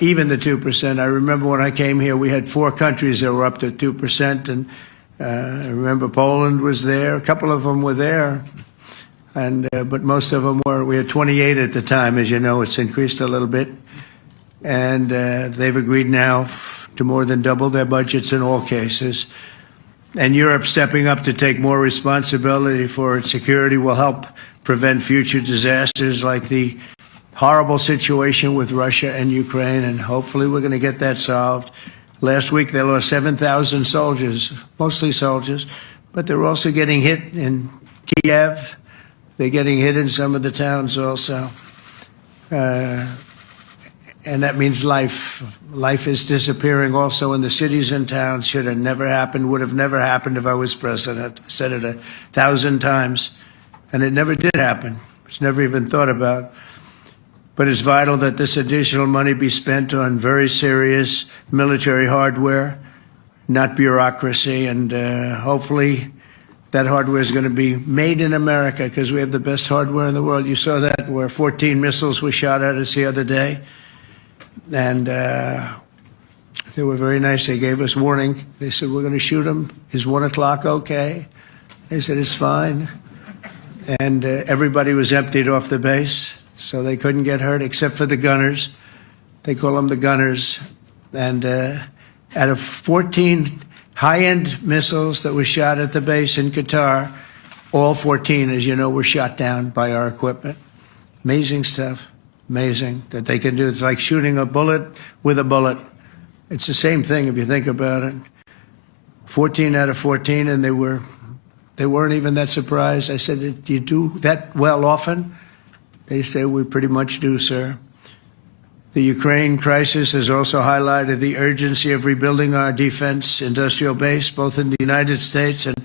even the 2%. I remember when I came here, we had 4 countries that were up to 2%, and I remember Poland was there. A couple of them were there, and but most of them were. We had 28 at the time, as you know. It's increased a little bit, and they've agreed now to more than double their budgets in all cases. And Europe stepping up to take more responsibility for its security will help prevent future disasters like the horrible situation with Russia and Ukraine, and hopefully we're going to get that solved. Last week they lost 7,000 soldiers, mostly soldiers, but they're also getting hit in Kiev. They're getting hit in some of the towns also. And that means life. Life is disappearing also in the cities and towns. Should have never happened, would have never happened if I was president. I said it 1,000 times, and it never did happen. It's never even thought about. But it's vital that this additional money be spent on very serious military hardware, not bureaucracy, and hopefully that hardware is going to be made in America because we have the best hardware in the world. You saw that where 14 missiles were shot at us the other day. And they were very nice. They gave us warning. They said, we're going to shoot them. Is 1 o'clock okay? They said, it's fine. And everybody was emptied off the base, so they couldn't get hurt except for the gunners. They call them the gunners. And out of 14 high-end missiles that were shot at the base in Qatar, all 14, as you know, were shot down by our equipment. Amazing stuff. Amazing that they can do. It's like shooting a bullet with a bullet. It's the same thing if you think about it. 14 out of 14, and they weren't even that surprised. I said, do you do that well often? They say, we pretty much do, sir. The Ukraine crisis has also highlighted the urgency of rebuilding our defense industrial base, both in the United States and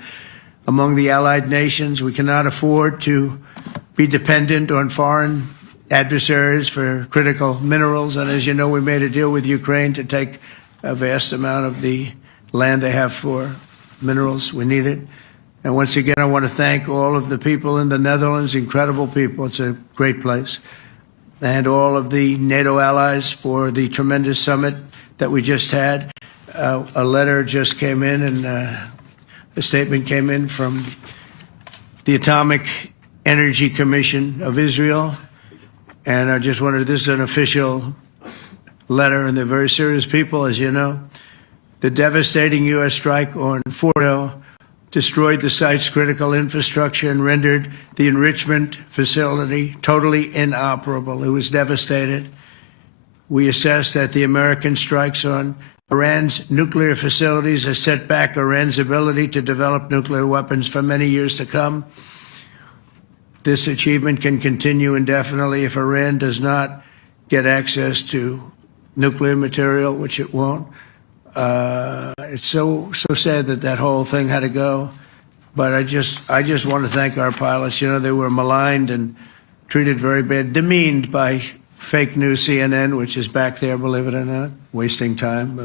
among the allied nations. We cannot afford to be dependent on foreign adversaries for critical minerals. And as you know, we made a deal with Ukraine to take a vast amount of the land they have for minerals. We need it. And once again, I want to thank all of the people in the Netherlands, incredible people. It's a great place. And all of the NATO allies for the tremendous summit that we just had. A letter just came in, and a statement came in from the Atomic Energy Commission of Israel. And I just wondered, this is an official letter, and they're very serious people, as you know. The devastating U.S. strike on Fordo destroyed the site's critical infrastructure and rendered the enrichment facility totally inoperable. It was devastated. We assess that the American strikes on Iran's nuclear facilities has set back Iran's ability to develop nuclear weapons for many years to come. This achievement can continue indefinitely if Iran does not get access to nuclear material, which it won't. It's so sad that that whole thing had to go. But I just want to thank our pilots. You know, they were maligned and treated very bad, demeaned by fake news CNN, which is back there, believe it or not, wasting time,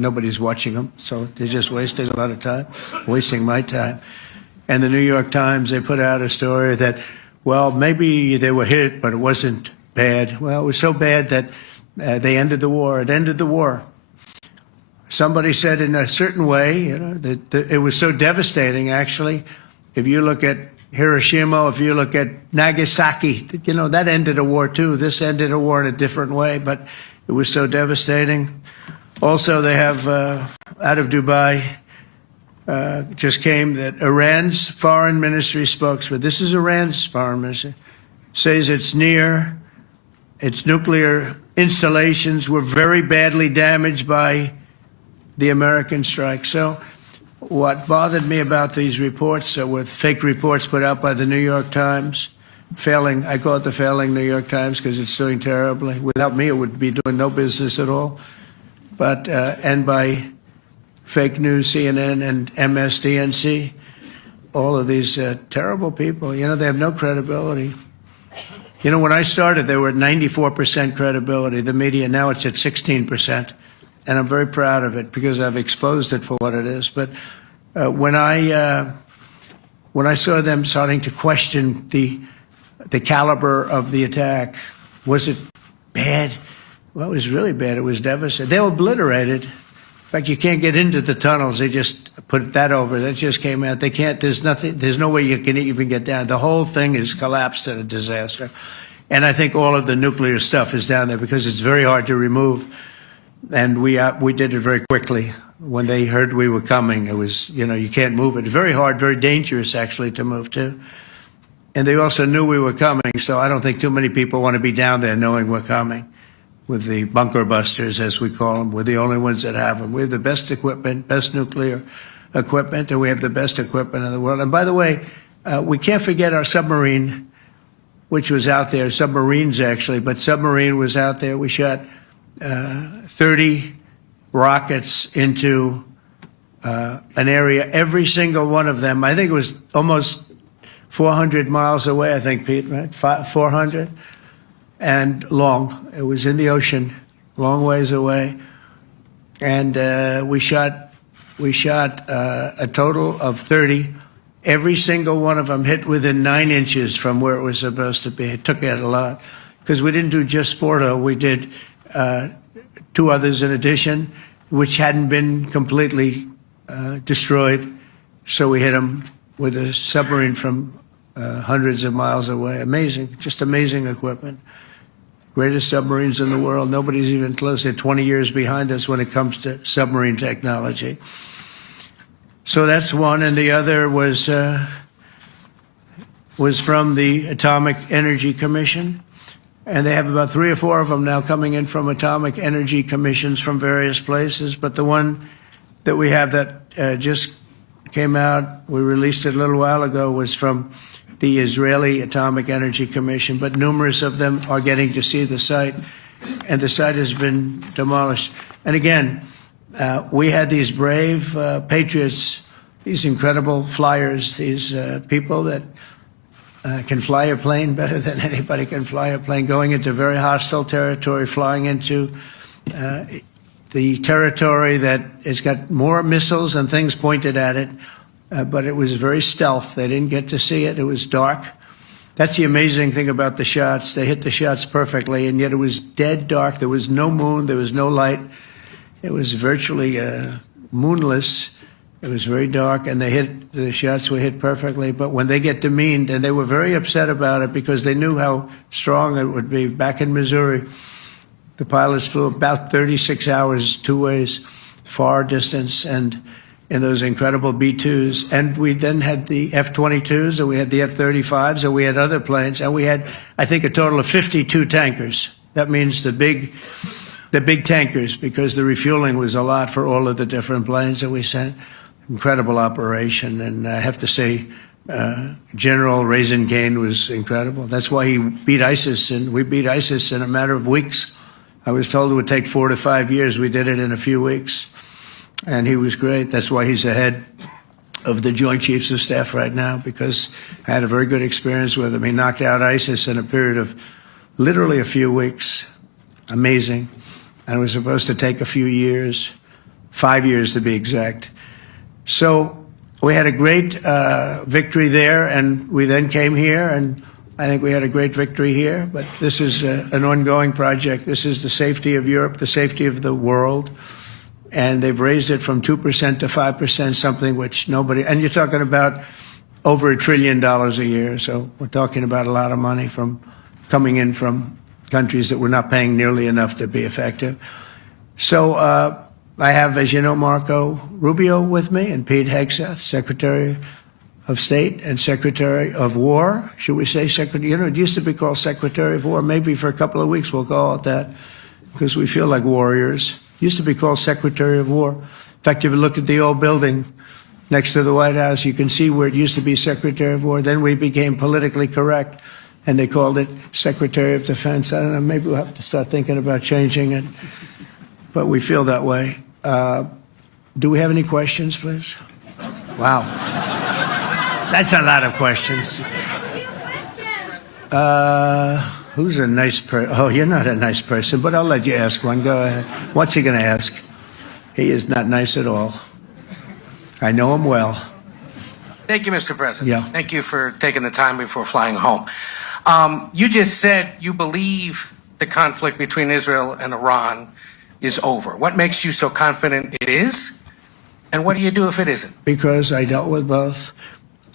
nobody's watching them, so they're just wasting a lot of time, wasting my time. And the New York Times, they put out a story that, well, maybe they were hit, but it wasn't bad. Well, it was so bad that they ended the war. It ended the war. Somebody said in a certain way, you know, that it was so devastating, actually. If you look at Hiroshima, if you look at Nagasaki, you know, that ended a war too. This ended a war in a different way, but it was so devastating. Also, they have, out of Dubai, just came that Iran's foreign ministry spokesman, this is Iran's foreign ministry, says its nuclear installations were very badly damaged by the American strike. So what bothered me about these reports with fake reports put out by the New York Times, failing, I call it the failing New York Times because it's doing terribly. Without me, it would be doing no business at all. But, and by fake news, CNN and MSDNC, all of these terrible people, you know, they have no credibility. You know, when I started, they were at 94% credibility, the media. Now it's at 16%. And I'm very proud of it because I've exposed it for what it is. But when I saw them starting to question the caliber of the attack, was it bad? Well, it was really bad. It was devastating. They were obliterated. In fact, you can't get into the tunnels. They just put that over. That just came out. They can't, there's nothing, there's no way you can even get down. The whole thing is collapsed in a disaster. And I think all of the nuclear stuff is down there because it's very hard to remove. And we did it very quickly. When they heard we were coming, it was, you know, you can't move it. Very hard, very dangerous actually to move to. And they also knew we were coming, so I don't think too many people want to be down there knowing we're coming. With the bunker busters, as we call them, we're the only ones that have them. We have the best equipment, best nuclear equipment, and we have the best equipment in the world. And by the way, we can't forget our submarine, which was out there, submarines actually, but submarine was out there. We shot 30 rockets into an area, every single one of them. I think it was almost 400 miles away, I think, Pete, right? 400? And long. It was in the ocean, long ways away. And we shot a total of 30. Every single one of them hit within 9 inches from where it was supposed to be. It took out a lot because we didn't do just 4, though. We did 2 others in addition, which hadn't been completely destroyed. So we hit them with a submarine from hundreds of miles away. Amazing, just amazing equipment. Greatest submarines in the world. Nobody's even close. They're 20 years behind us when it comes to submarine technology. So that's one, and the other was from the Atomic Energy Commission, and they have about 3 or 4 of them now coming in from atomic energy commissions from various places. But the one that we have that just came out, we released it a little while ago, was from the Israeli Atomic Energy Commission, but numerous of them are getting to see the site, and the site has been demolished. And again, we had these brave patriots, these incredible flyers, these people that can fly a plane better than anybody can fly a plane, going into very hostile territory, flying into the territory that has got more missiles and things pointed at it. But it was very stealth. They didn't get to see it. It was dark. That's the amazing thing about the shots. They hit the shots perfectly, and yet it was dead dark. There was no moon. There was no light. It was virtually moonless. It was very dark, and the shots were hit perfectly. But when they get demeaned, and they were very upset about it because they knew how strong it would be. Back in Missouri, the pilots flew about 36 hours, 2 ways, far distance, and in those incredible B-2s. And we then had the F-22s, and we had the F-35s, and we had other planes, and we had, I think, a total of 52 tankers. That means the big tankers, because the refueling was a lot for all of the different planes that we sent. Incredible operation, and I have to say, General Raisin Cain was incredible. That's why he beat ISIS, and we beat ISIS in a matter of weeks. I was told it would take 4 to 5 years. We did it in a few weeks. And he was great. That's why he's the head of the Joint Chiefs of Staff right now, because I had a very good experience with him. He knocked out ISIS in a period of literally a few weeks. Amazing. And it was supposed to take a few years, 5 years to be exact. So we had a great victory there, and we then came here, and I think we had a great victory here. But this is an ongoing project. This is the safety of Europe, the safety of the world. And they've raised it from 2% to 5%, something which nobody, and you're talking about over $1 trillion a year. So we're talking about a lot of money from coming in from countries that were not paying nearly enough to be effective. So I have, as you know, Marco Rubio with me, and Pete Hegseth, Secretary of State and Secretary of War. Should we say Secretary? You know, it used to be called Secretary of War. Maybe for a couple of weeks we'll call it that, because we feel like warriors. Used to be called Secretary of War. In fact, if you look at the old building next to the White House, you can see where it used to be Secretary of War. Then we became politically correct, and they called it Secretary of Defense. I don't know, maybe we'll have to start thinking about changing it, but we feel that way. Do we have any questions, please? Wow. That's a lot of questions. Who's a nice person? Oh, you're not a nice person, but I'll let you ask one. Go ahead. What's he going to ask? He is not nice at all. I know him well. Thank you, Mr. President. Yeah. Thank you for taking the time before flying home. You just said you believe the conflict between Israel and Iran is over. What makes you so confident it is? And what do you do if it isn't? Because I dealt with both,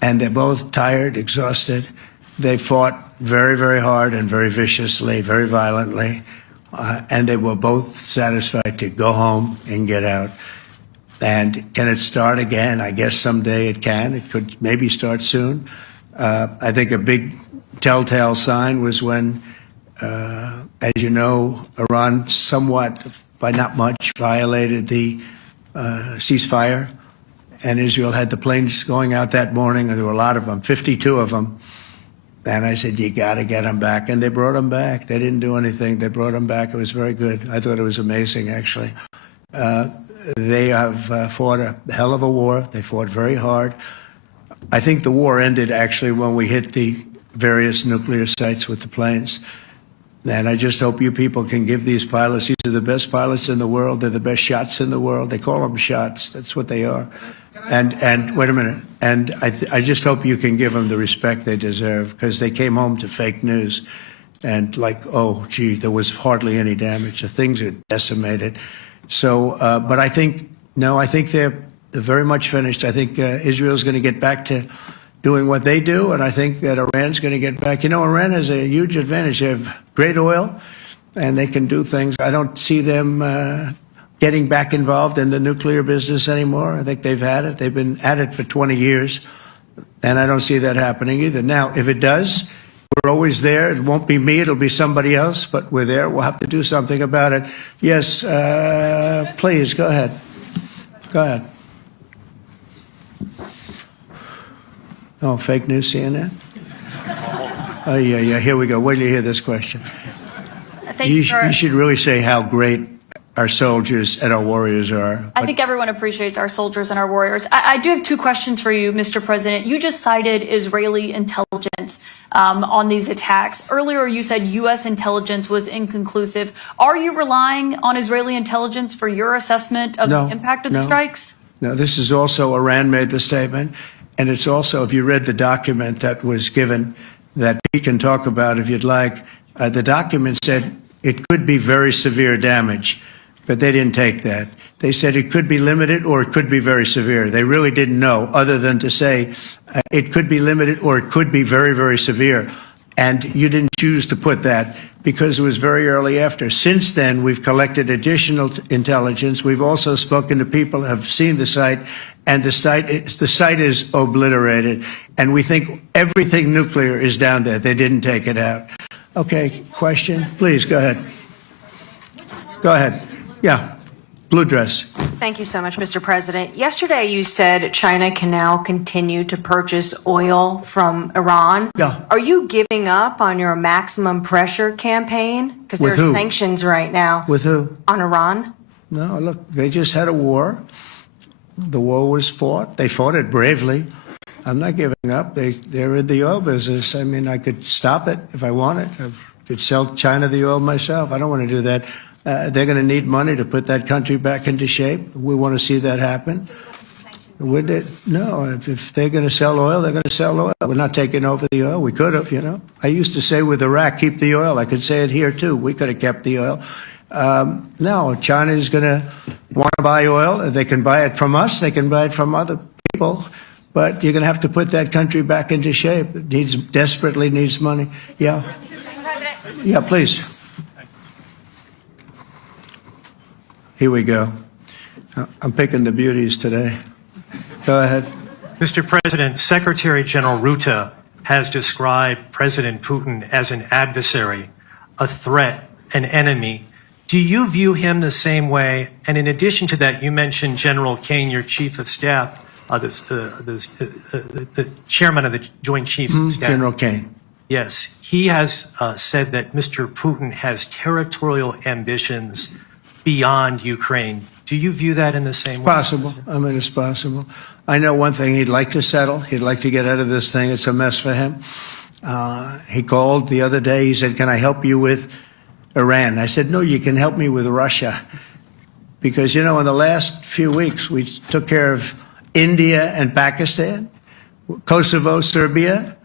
and they're both tired, exhausted. They fought very, very hard and very viciously, very violently, and they were both satisfied to go home and get out. And can it start again? I guess someday it can. It could maybe start soon. I think a big telltale sign was when, as you know, Iran somewhat, by not much, violated the ceasefire, and Israel had the planes going out that morning, and there were a lot of them, 52 of them. And I said, you got to get them back. And they brought them back. They didn't do anything. They brought them back. It was very good. I thought it was amazing, actually. They have fought a hell of a war. They fought very hard. I think the war ended, actually, when we hit the various nuclear sites with the planes. And I just hope you people can give these pilots, these are the best pilots in the world. They're the best shots in the world. They call them shots. That's what they are. And wait a minute. And I just hope you can give them the respect they deserve, because they came home to fake news. And like, oh, gee, there was hardly any damage. The things are decimated. So, but I think, no, I think they're very much finished. I think Israel's going to get back to doing what they do, and I think that Iran's going to get back. You know, Iran has a huge advantage. They have great oil, and they can do things. I don't see them getting back involved in the nuclear business anymore. I think they've had it. They've been at it for 20 years, and I don't see that happening either. Now, if it does, we're always there. It won't be me. It'll be somebody else, but we're there. We'll have to do something about it. Yes, please, go ahead. Go ahead. Oh, fake news, CNN? Oh, yeah, here we go. Wait till you hear this question. You should really say how great our soldiers and our warriors are. I think everyone appreciates our soldiers and our warriors. I do have two questions for you, Mr. President. You just cited Israeli intelligence on these attacks. Earlier, you said U.S. intelligence was inconclusive. Are you relying on Israeli intelligence for your assessment of the impact of the strikes? No, this is also, Iran made the statement. And it's also, if you read the document that was given, that Pete can talk about if you'd like, the document said it could be very severe damage, but they didn't take that. They said it could be limited or it could be very severe. They really didn't know, other than to say it could be limited or it could be very, very severe. And you didn't choose to put that because it was very early after. Since then, we've collected additional intelligence. We've also spoken to people who have seen the site, and the site is obliterated. And we think everything nuclear is down there. They didn't take it out. Okay, question? Please, go ahead. Go ahead. Yeah. Blue dress. Thank you so much, Mr. President. Yesterday, you said China can now continue to purchase oil from Iran. Yeah. Are you giving up on your maximum pressure campaign? Because there are sanctions right now. With who? On Iran. No, look, they just had a war. The war was fought. They fought it bravely. I'm not giving up. They're in the oil business. I mean, I could stop it if I wanted. I could sell China the oil myself. I don't want to do that. They're going to need money to put that country back into shape. We want to see that happen. No, if they're going to sell oil, they're going to sell oil. We're not taking over the oil. We could have, you know. I used to say with Iraq, keep the oil. I could say it here, too. We could have kept the oil. No, China is going to want to buy oil. They can buy it from us. They can buy it from other people. But you're going to have to put that country back into shape. It desperately needs money. Yeah. Yeah, please. Here we go. I'm picking the beauties today. Go ahead. Mr. President, Secretary General Rutte has described President Putin as an adversary, a threat, an enemy. Do you view him the same way? And in addition to that, you mentioned General Kane, your chief of staff, the chairman of the Joint Chiefs of Staff. General Kane. Yes. He has said that Mr. Putin has territorial ambitions beyond Ukraine. Do you view that in the same way? Possible. I mean, it's possible. I know one thing. He'd like to settle. He'd like to get out of this thing. It's a mess for him. He called the other day. He said, "Can I help you with Iran?" I said, "No, you can help me with Russia." Because, in the last few weeks, we took care of India and Pakistan, Kosovo, Serbia.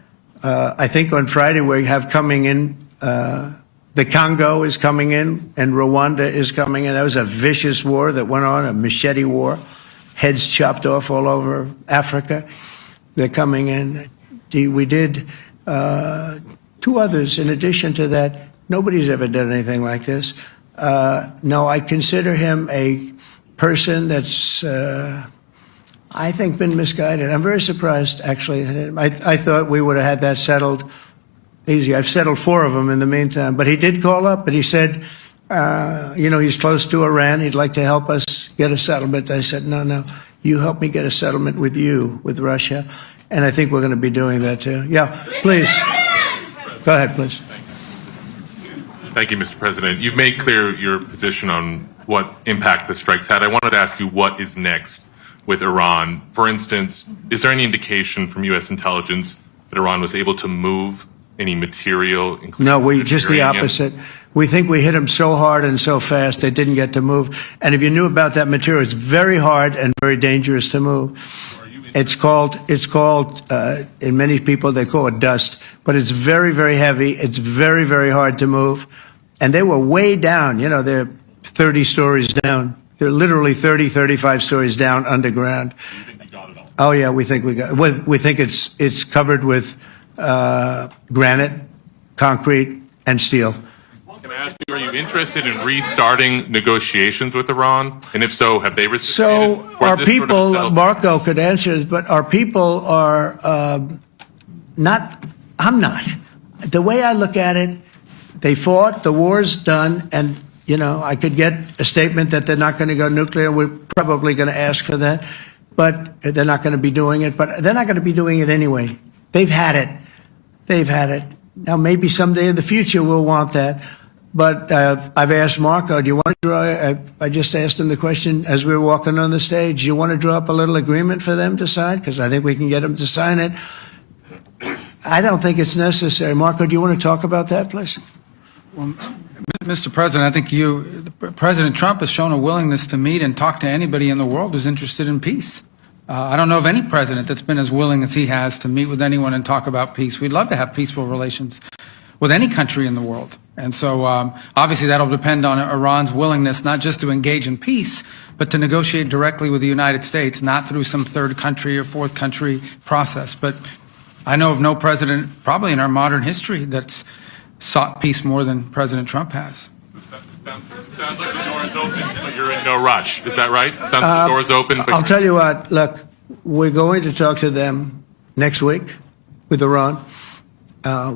I think on Friday we have coming in, the Congo is coming in, and Rwanda is coming in. That was a vicious war that went on, a machete war, heads chopped off all over Africa. They're coming in. We did 2 others in addition to that. Nobody's ever done anything like this. No, I consider him a person that's, I think, been misguided. I'm very surprised, actually. I thought we would have had that settled easy. I've settled 4 of them in the meantime. But he did call up, and he said, he's close to Iran. He'd like to help us get a settlement. I said, no, you help me get a settlement with Russia. And I think we're going to be doing that, too. Yeah, please. Go ahead, please. Thank you, Mr. President. You've made clear your position on what impact the strikes had. I wanted to ask you what is next with Iran. For instance, is there any indication from U.S. intelligence that Iran was able to move any material? No, just the opposite. We think we hit them so hard and so fast they didn't get to move. And if you knew about that material, it's very hard and very dangerous to move. It's called, in many people, they call it dust, but it's very, very heavy. It's very, very hard to move. And they were way down, they're 30 stories down. They're literally 30, 35 stories down underground. You think you got it all? Oh, yeah, we think we think it's covered with granite, concrete, and steel. Can I ask you, are you interested in restarting negotiations with Iran? And if so, have they reciprocated? So our people, Marco could answer this, but our people are not, I'm not. The way I look at it, they fought, the war's done, and, I could get a statement that they're not going to go nuclear. We're probably going to ask for that, but they're not going to be doing it. But they're not going to be doing it anyway. They've had it. They've had it. Now, maybe someday in the future we'll want that. But I've asked Marco, do you want to draw, I just asked him the question as we were walking on the stage, do you want to draw up a little agreement for them to sign? Because I think we can get them to sign it. I don't think it's necessary. Marco, do you want to talk about that, please? Well, Mr. President, I think President Trump has shown a willingness to meet and talk to anybody in the world who's interested in peace. I don't know of any president that's been as willing as he has to meet with anyone and talk about peace. We'd love to have peaceful relations with any country in the world. And so obviously that'll depend on Iran's willingness not just to engage in peace, but to negotiate directly with the United States, not through some third country or fourth country process. But I know of no president, probably in our modern history, that's sought peace more than President Trump has. Sounds like the door is open, but you're in no rush. Is that right? Sounds like the door is open. But I'll tell you what, look, we're going to talk to them next week with Iran.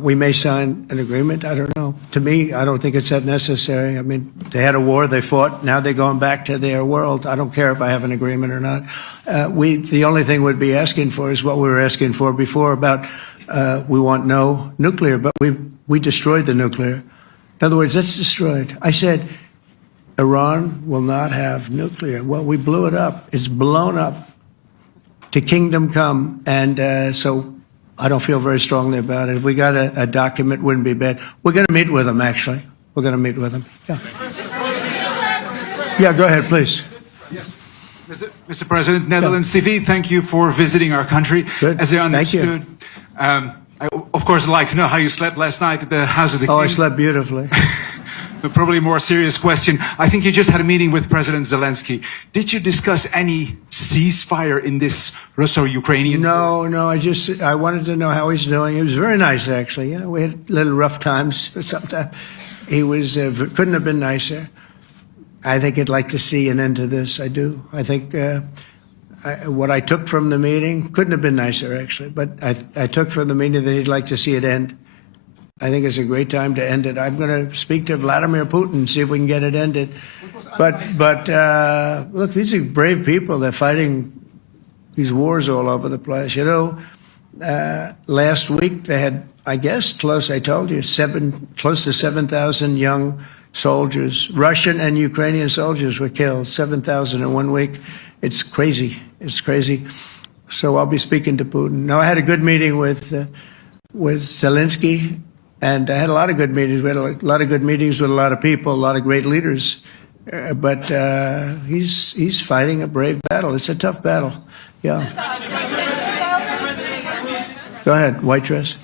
We may sign an agreement. I don't know. To me, I don't think it's that necessary. I mean, they had a war, they fought. Now they're going back to their world. I don't care if I have an agreement or not. The only thing we'd be asking for is what we were asking for before about we want no nuclear, but we destroyed the nuclear. In other words, that's destroyed. I said, Iran will not have nuclear. Well, we blew it up. It's blown up to kingdom come. And so I don't feel very strongly about it. If we got a document, wouldn't be bad. We're going to meet with them, actually. We're going to meet with them. Yeah. Yeah, go ahead, please. Yes. Mr. President, Netherlands TV, thank you for visiting our country. Good. As I understood, Thank you. I, of course, would like to know how you slept last night at the House of the King. Oh, I slept beautifully. But probably a more serious question. I think you just had a meeting with President Zelensky. Did you discuss any ceasefire in this Russo-Ukrainian? No. I wanted to know how he's doing. He was very nice, actually. We had little rough times sometimes. He was couldn't have been nicer. I think he'd like to see an end to this. I do. I think what I took from the meeting couldn't have been nicer, actually. But I took from the meeting that he'd like to see it end. I think it's a great time to end it. I'm going to speak to Vladimir Putin, see if we can get it ended. But look, these are brave people. They're fighting these wars all over the place. Last week they had, I guess, close to 7,000 young soldiers, Russian and Ukrainian soldiers were killed, 7,000 in 1 week. It's crazy. It's crazy. So I'll be speaking to Putin. No, I had a good meeting with with Zelensky, and I had a lot of good meetings. We had a lot of good meetings with a lot of people, a lot of great leaders. But he's fighting a brave battle. It's a tough battle. Yeah. Go ahead, white dress.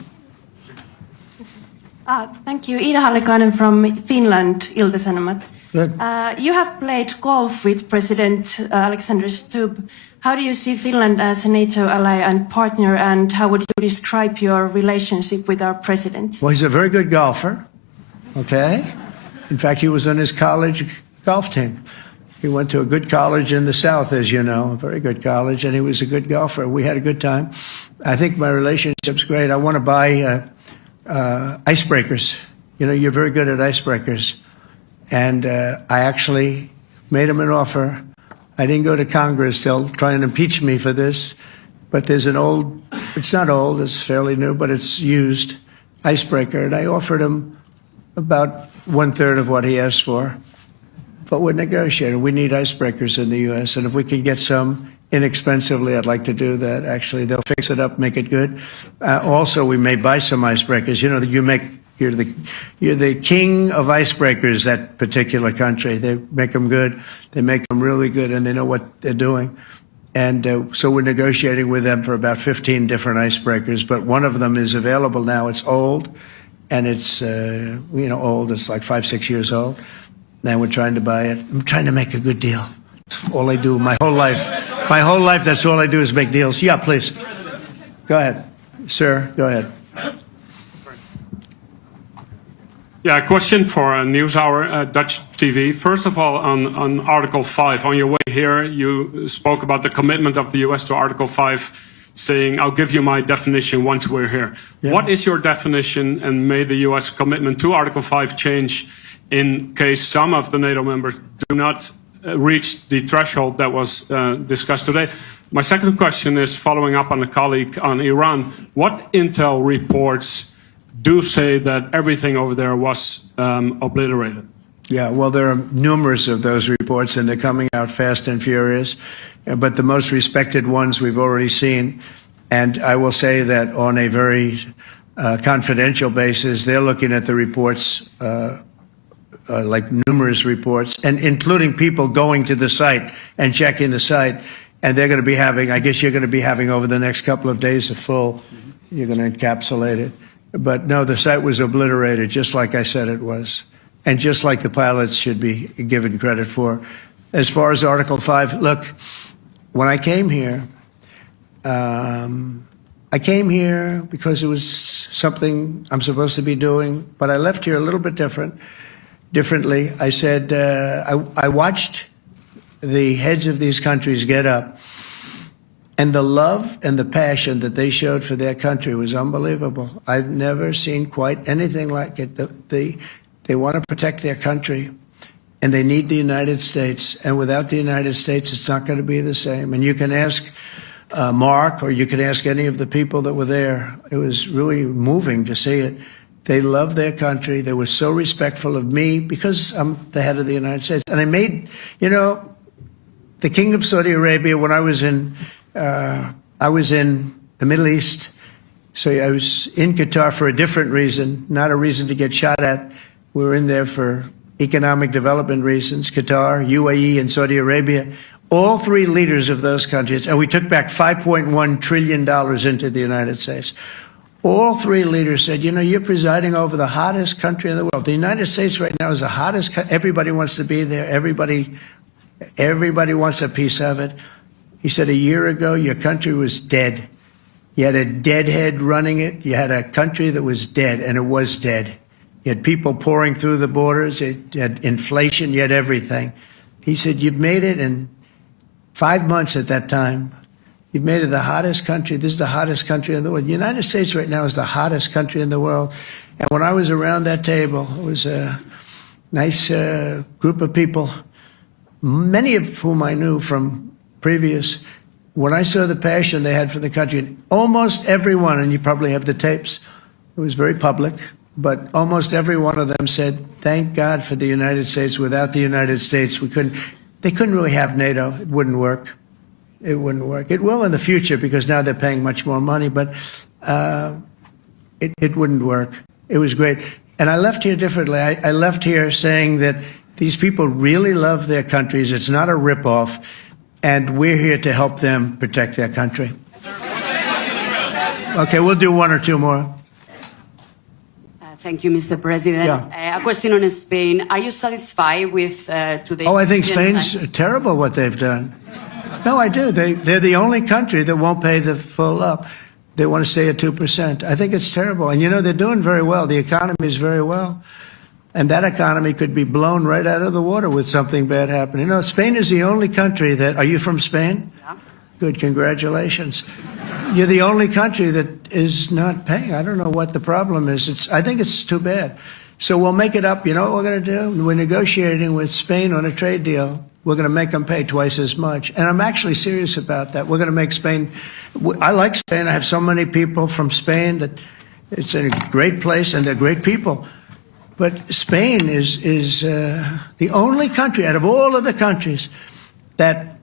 Thank you. Ida Hallikainen from Finland, Ilta-Sanomat. Good. You have played golf with President Alexander Stubb. How do you see Finland as a NATO ally and partner, and how would you describe your relationship with our president? Well, he's a very good golfer, okay? In fact, he was on his college golf team. He went to a good college in the South, as you know, a very good college, and he was a good golfer. We had a good time. I think my relationship's great. I want to buy icebreakers. You know, you're very good at icebreakers. And I actually made him an offer. I didn't go to Congress. They'll try and impeach me for this. But there's an old, it's not old, it's fairly new, but it's used icebreaker. And I offered him about 1/3 of what he asked for. But we're negotiating. We need icebreakers in the U.S. And if we can get some inexpensively, I'd like to do that. Actually, they'll fix it up, make it good. Also, we may buy some icebreakers. You know, you're the king of icebreakers, that particular country. They make them good. They make them really good, and they know what they're doing. And so we're negotiating with them for about 15 different icebreakers. But one of them is available now. It's old, and it's, old. It's like 5-6 years old. And we're trying to buy it. I'm trying to make a good deal. That's all I do my whole life. My whole life, that's all I do is make deals. Yeah, please. Go ahead. Sir, go ahead. Yeah, a question for NewsHour, Dutch TV. First of all, on Article 5, on your way here, you spoke about the commitment of the U.S. to Article 5, saying, I'll give you my definition once we're here. Yeah. What is your definition, and may the U.S. commitment to Article 5 change in case some of the NATO members do not reach the threshold that was discussed today? My second question is following up on a colleague on Iran. What intel reports do say that everything over there was obliterated? Yeah, well, there are numerous of those reports, and they're coming out fast and furious. But the most respected ones we've already seen. And I will say that on a very confidential basis, they're looking at the reports, like numerous reports, and including people going to the site and checking the site. And they're going to be having, I guess you're going to be having over the next couple of days a full, you're going to encapsulate it. But no, the site was obliterated, just like I said it was, and just like the pilots should be given credit for. As far as Article 5, look, when I came here because it was something I'm supposed to be doing, but I left here a little bit differently. I said, I watched the heads of these countries get up, and the love and the passion that they showed for their country was unbelievable. I've never seen quite anything like it. They want to protect their country, and they need the United States. And without the United States, it's not going to be the same. And you can ask Mark, or you can ask any of the people that were there. It was really moving to see it. They love their country. They were so respectful of me because I'm the head of the United States. And I made, the King of Saudi Arabia, when I was in the Middle East. So I was in Qatar for a different reason, not a reason to get shot at. We were in there for economic development reasons, Qatar, UAE, and Saudi Arabia. All three leaders of those countries, and we took back $5.1 trillion into the United States. All three leaders said, you're presiding over the hottest country in the world. The United States right now is the hottest country. Everybody wants to be there. Everybody wants a piece of it. He said, a year ago, your country was dead. You had a deadhead running it. You had a country that was dead, and it was dead. You had people pouring through the borders. You had inflation. You had everything. He said, you've made it in 5 months at that time. You've made it the hottest country. This is the hottest country in the world. The United States right now is the hottest country in the world. And when I was around that table, it was a nice group of people, many of whom I knew from previous. When I saw the passion they had for the country, almost everyone, and you probably have the tapes, it was very public, but almost every one of them said, thank God for the United States. Without the United States, they couldn't really have NATO. It wouldn't work. It wouldn't work. It will in the future because now they're paying much more money. But It wouldn't work. It was great. And I left here differently. I left here saying that these people really love their countries. It's not a ripoff. And we're here to help them protect their country. Okay, we'll do one or two more. Thank you, Mr. President. Yeah. A question on Spain. Are you satisfied with today's... Oh, I think Spain's terrible what they've done. No, I do. They're the only country that won't pay the full up. They want to stay at 2%. I think it's terrible. And, you know, they're doing very well. The economy is very well. And that economy could be blown right out of the water with something bad happening. You know, Spain is the only country that... Are you from Spain? Yeah. Good, congratulations. You're the only country that is not paying. I don't know what the problem is. I think it's too bad. So we'll make it up. You know what we're going to do? We're negotiating with Spain on a trade deal. We're going to make them pay twice as much. And I'm actually serious about that. We're going to make Spain... I like Spain. I have so many people from Spain that it's a great place and they're great people. But Spain is the only country out of all of the countries that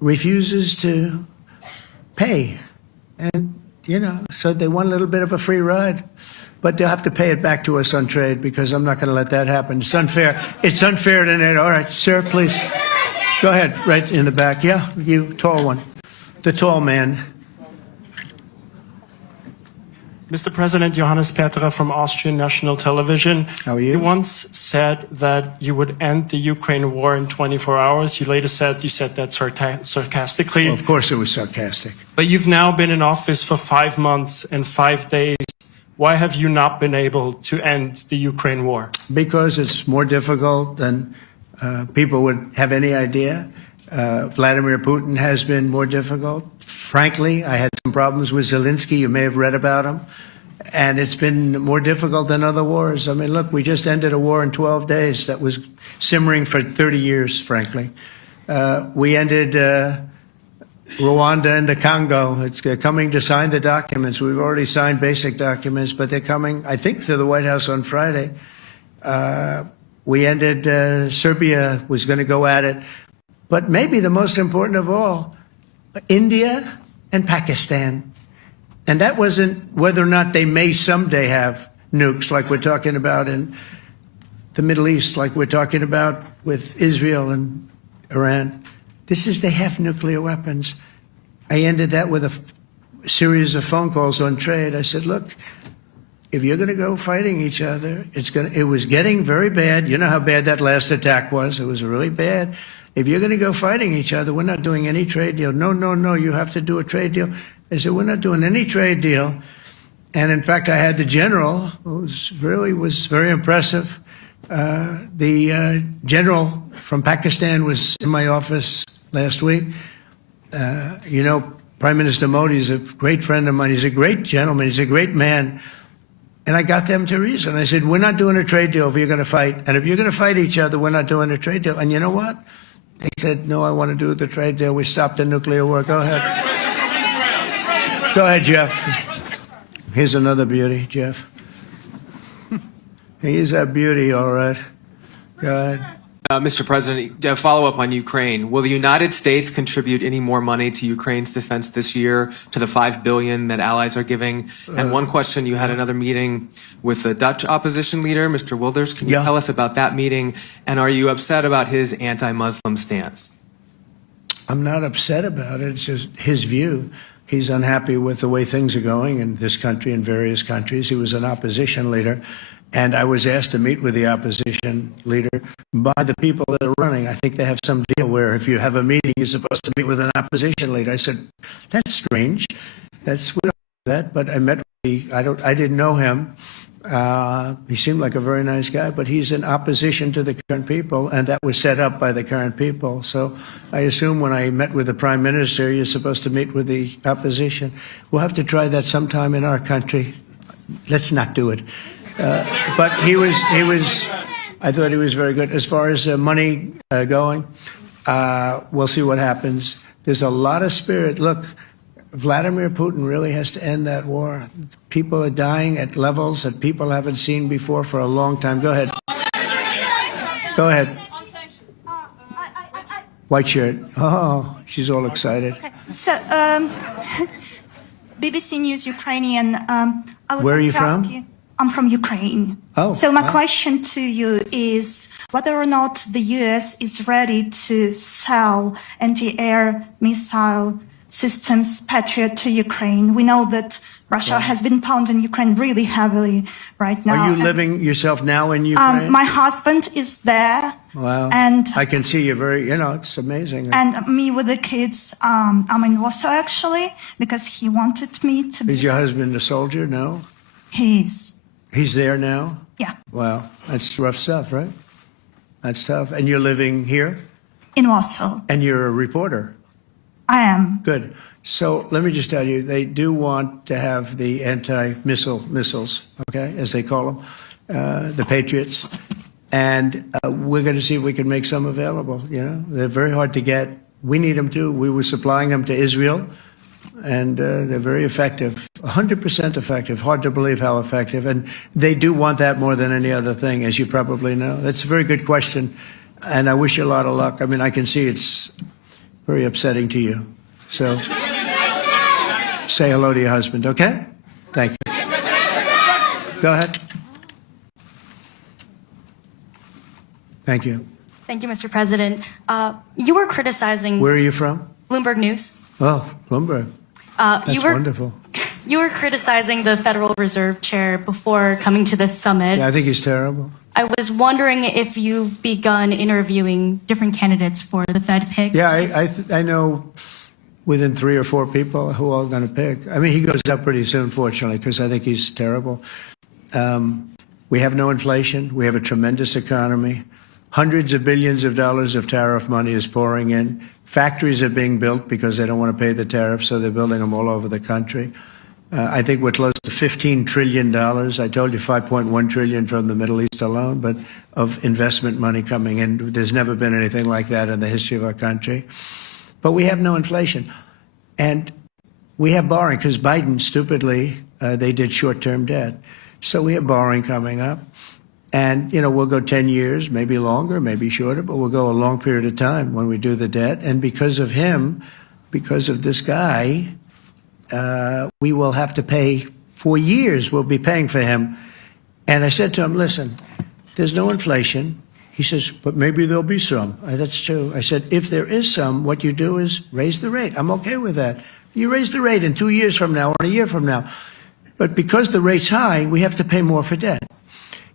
refuses to pay. And, you know, so they want a little bit of a free ride. But they'll have to pay it back to us on trade because I'm not going to let that happen. It's unfair. It's unfair to NATO. All right, sir, please. Go ahead, right in the back. Yeah, you, tall one. The tall man. Mr. President, Johannes Petra from Austrian National Television. How are you? You once said that you would end the Ukraine war in 24 hours. You later said you said that sarcastically. Well, of course it was sarcastic. But you've now been in office for 5 months and 5 days. Why have you not been able to end the Ukraine war? Because it's more difficult than people would have any idea. Vladimir Putin has been more difficult. Frankly, I had some problems with Zelensky. You may have read about him. And it's been more difficult than other wars. I mean, look, we just ended a war in 12 days that was simmering for 30 years, frankly. We ended Rwanda and the Congo. It's coming to sign the documents. We've already signed basic documents, but they're coming, I think, to the White House on Friday. We ended, Serbia was going to go at it. But maybe the most important of all, India and Pakistan. And that wasn't whether or not they may someday have nukes like we're talking about in the Middle East, like we're talking about with Israel and Iran. This is they have nuclear weapons. I ended that with a series of phone calls on trade. I said, look, if you're going to go fighting each other, it was getting very bad. You know how bad that last attack was. It was really bad. If you're going to go fighting each other, we're not doing any trade deal. No, no, no, you have to do a trade deal. I said, we're not doing any trade deal. And in fact, I had the general, who was very impressive. The general from Pakistan was in my office last week. You know, Prime Minister Modi is a great friend of mine. He's a great gentleman. He's a great man. And I got them to reason. I said, we're not doing a trade deal if you're going to fight. And if you're going to fight each other, we're not doing a trade deal. And you know what? They said, no, I want to do the trade deal. We stopped the nuclear war. Go ahead. Go ahead, Jeff. Here's another beauty, Jeff. He's a beauty, all right. Go ahead. Mr. President, to follow up on Ukraine, will the United States contribute any more money to Ukraine's defense this year to the $5 billion that allies are giving? And one question, you had another meeting with the Dutch opposition leader, Mr. Wilders. Can you tell us about that meeting? And are you upset about his anti-Muslim stance? I'm not upset about it. It's just his view. He's unhappy with the way things are going in this country and various countries. He was an opposition leader. And I was asked to meet with the opposition leader by the people that are running. I think they have some deal where if you have a meeting, you're supposed to meet with an opposition leader. I said, that's strange. We don't do that. But I met with I didn't know him. He seemed like a very nice guy, but he's in opposition to the current people, and that was set up by the current people. So I assume when I met with the Prime Minister, you're supposed to meet with the opposition. We'll have to try that sometime in our country. Let's not do it. But I thought he was very good. As far as money going, we'll see what happens. There's a lot of spirit. Look, Vladimir Putin really has to end that war. People are dying at levels that people haven't seen before for a long time. Go ahead. Go ahead. White shirt. Oh, she's all excited. So, BBC News Ukrainian. I would Where are like you to from? ask you- I'm from Ukraine. Oh, so my wow. question to you is whether or not the US is ready to sell anti-air missile systems Patriot to Ukraine. We know that Russia has been pounding Ukraine really heavily right now. Are you living yourself now in Ukraine? My husband is there. Wow. And I can see you very, it's amazing. and me with the kids. I'm in Warsaw actually because he wanted me to be. Is your husband a soldier? No? He's. He's there now? Yeah. Wow. That's rough stuff, right? That's tough. And you're living here? In Warsaw. And you're a reporter? I am. Good. So let me just tell you, they do want to have the missiles, okay, as they call them, the Patriots. And we're going to see if we can make some available, They're very hard to get. We need them too. We were supplying them to Israel. And they're very effective, 100% effective. Hard to believe how effective. And they do want that more than any other thing, as you probably know. That's a very good question. And I wish you a lot of luck. I mean, I can see it's very upsetting to you. So say hello to your husband, okay? Thank you. Go ahead. Thank you. Thank you, Mr. President. You were criticizing... Where are you from? Bloomberg News. Oh, Bloomberg. That's wonderful. You were criticizing the Federal Reserve Chair before coming to this summit. Yeah, I think he's terrible. I was wondering if you've begun interviewing different candidates for the Fed pick. Yeah, I know within 3 or 4 people who are going to pick. I mean, he goes up pretty soon, fortunately, because I think he's terrible. We have no inflation. We have a tremendous economy. Hundreds of billions of dollars of tariff money is pouring in. Factories are being built because they don't want to pay the tariffs, so they're building them all over the country. I think we're close to $15 trillion. I told you $5.1 trillion from the Middle East alone, but of investment money coming in. There's never been anything like that in the history of our country. But we have no inflation. And we have borrowing because Biden, stupidly, they did short-term debt. So we have borrowing coming up. And, we'll go 10 years, maybe longer, maybe shorter, but we'll go a long period of time when we do the debt. And because of him, because of this guy, we will have to pay for years. We'll be paying for him. And I said to him, listen, there's no inflation. He says, but maybe there'll be some. That's true. I said, if there is some, what you do is raise the rate. I'm okay with that. You raise the rate in 2 years from now or a year from now. But because the rate's high, we have to pay more for debt.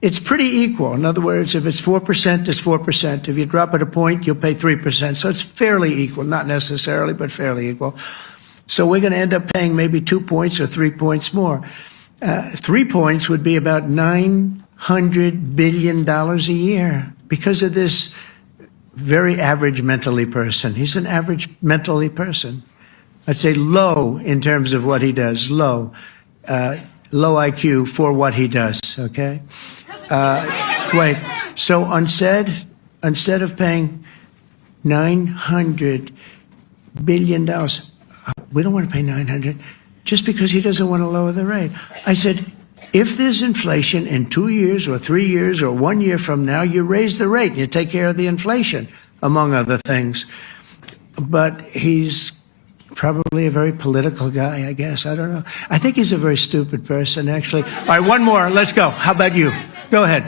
It's pretty equal. In other words, if it's 4%, it's 4%. If you drop it a point, you'll pay 3%. So it's fairly equal, not necessarily, but fairly equal. So we're going to end up paying maybe 2 points or 3 points more. 3 points would be about $900 billion a year because of this very average mentally person. He's an average mentally person. I'd say low in terms of what he does, low. Low IQ for what he does, okay? Wait, so instead of paying $900 billion, we don't want to pay 900 just because he doesn't want to lower the rate. I said, if there's inflation in 2 years or 3 years or 1 year from now, you raise the rate and you take care of the inflation, among other things. But he's probably a very political guy, I guess. I don't know. I think he's a very stupid person, actually. All right, one more. Let's go. How about you? Go ahead.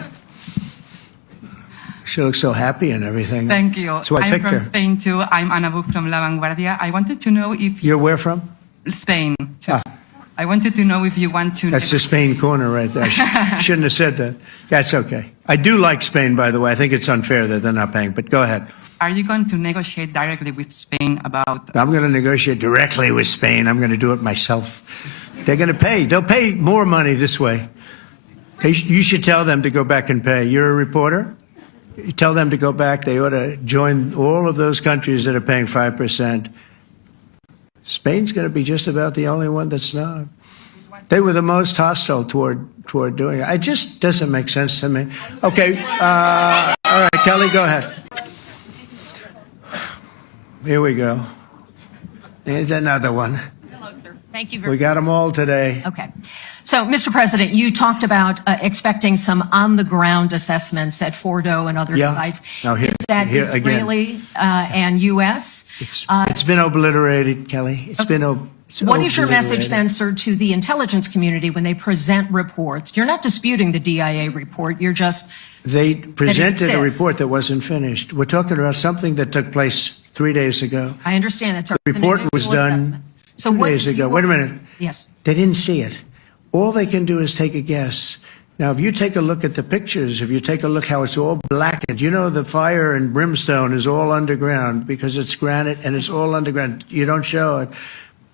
She looks so happy and everything. Thank you. That's why I I'm picked from her. Spain too. I'm Ana Buch from La Vanguardia. I wanted to know if You're where from? Spain too. I wanted to know if you want to. That's the Spain corner right there. Shouldn't have said that. That's okay. I do like Spain, by the way. I think it's unfair that they're not paying, but go ahead. Are you going to negotiate directly with Spain about? I'm going to negotiate directly with Spain. I'm going to do it myself. They're going to pay. They'll pay more money this way. You should tell them to go back and pay. You're a reporter? You tell them to go back. They ought to join all of those countries that are paying 5%. Spain's going to be just about the only one that's not. They were the most hostile toward doing it. It just doesn't make sense to me. Okay. All right, Kelly, go ahead. Here we go. There's another one. Hello, sir. Thank you We very got them all today. Okay. So, Mr. President, you talked about expecting some on-the-ground assessments at Fordo and other sites. Now Is that Israeli and U.S.? It's been obliterated, Kelly. It's What is your message then, sir, to the intelligence community when they present reports? You're not disputing the DIA report. You're just... They presented a report that wasn't finished. We're talking about something that took place 3 days ago. I understand that. The report was done 2 days ago. Wait a minute. Yes. They didn't see it. All they can do is take a guess. Now, if you take a look at the pictures, if you take a look how it's all blackened, you know the fire and brimstone is all underground because it's granite and it's all underground. You don't show it.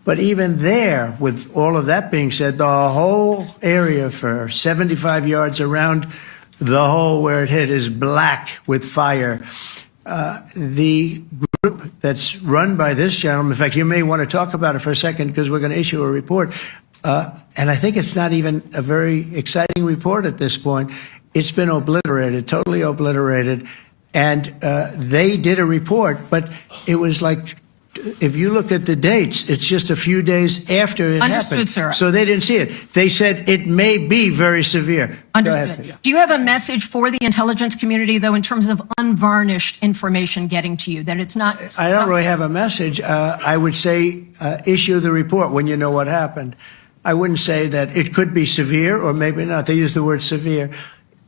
But even there, with all of that being said, the whole area for 75 yards around the hole where it hit is black with fire. The group that's run by this gentleman, in fact, you may want to talk about it for a second because we're going to issue a report. And I think it's not even a very exciting report at this point. It's been obliterated, totally obliterated. And they did a report, but it was like, if you look at the dates, it's just a few days after it happened. Sir. So they didn't see it. They said it may be very severe. Understood. Do you have a message for the intelligence community, though, in terms of unvarnished information getting to you, that it's not... I don't really have a message. I would say issue the report when you know what happened. I wouldn't say that it could be severe or maybe not. They use the word severe.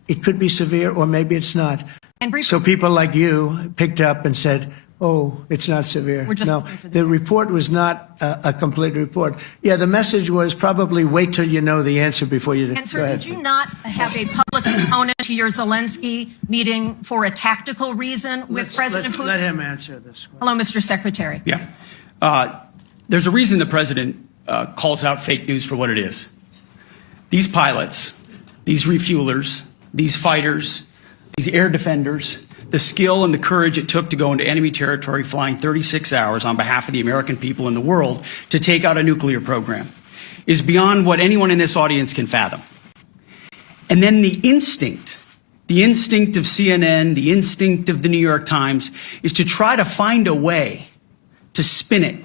It could be severe or maybe it's not. And so people like you picked up and said, oh, it's not severe. No, the report was not a complete report. Yeah, the message was probably wait till you know the answer before you... And sir, did you not have a public component to your Zelensky meeting for a tactical reason with President Putin? Let him answer this one. Hello, Mr. Secretary. Yeah. There's a reason the president calls out fake news for what it is. These pilots, these refuelers, these fighters, these air defenders, the skill and the courage it took to go into enemy territory flying 36 hours on behalf of the American people and the world to take out a nuclear program is beyond what anyone in this audience can fathom. And then the instinct of CNN, the instinct of the New York Times is to try to find a way to spin it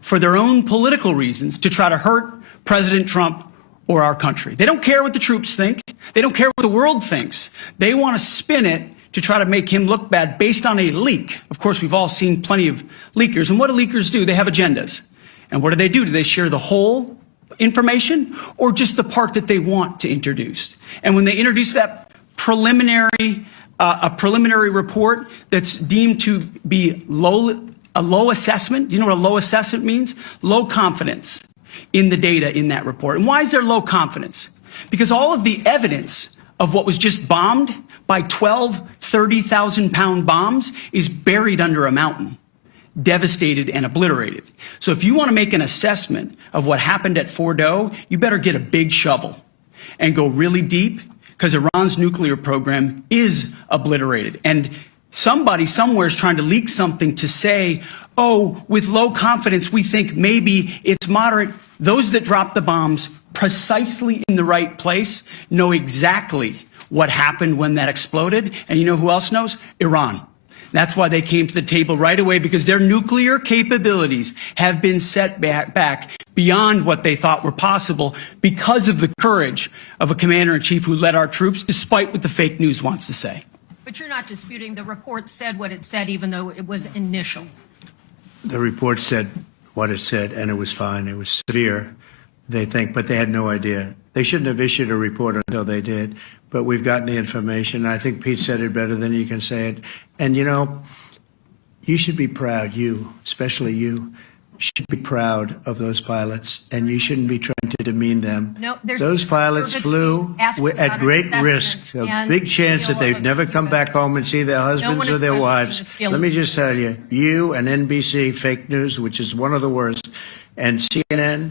for their own political reasons to try to hurt President Trump or our country. They don't care what the troops think. They don't care what the world thinks. They want to spin it to try to make him look bad based on a leak. Of course, we've all seen plenty of leakers. And what do leakers do? They have agendas. And what do? Do they share the whole information or just the part that they want to introduce? And when they introduce that preliminary report that's deemed to be a low assessment, you know what a low assessment means? Low confidence in the data in that report. And why is there low confidence? Because all of the evidence of what was just bombed by 12 30,000-pound bombs is buried under a mountain, devastated and obliterated. So if you want to make an assessment of what happened at Fordo, you better get a big shovel and go really deep because Iran's nuclear program is obliterated. And somebody somewhere is trying to leak something to say, oh, with low confidence, we think maybe it's moderate. Those that dropped the bombs precisely in the right place know exactly what happened when that exploded. And you know who else knows? Iran. That's why they came to the table right away, because their nuclear capabilities have been set back beyond what they thought were possible because of the courage of a commander-in-chief who led our troops, despite what the fake news wants to say. But you're not disputing the report said what it said, even though it was initial. The report said what it said, and it was fine. It was severe, they think, but they had no idea. They shouldn't have issued a report until they did. But we've gotten the information. I think Pete said it better than you can say it. And, you know, you should be proud, you, especially you, should be proud of those pilots, and you shouldn't be trying to demean them. No, those pilots flew at great risk, a big chance that they'd never come back home and see their husbands or their wives. Let me just tell you, you and NBC, fake news, which is one of the worst, and CNN,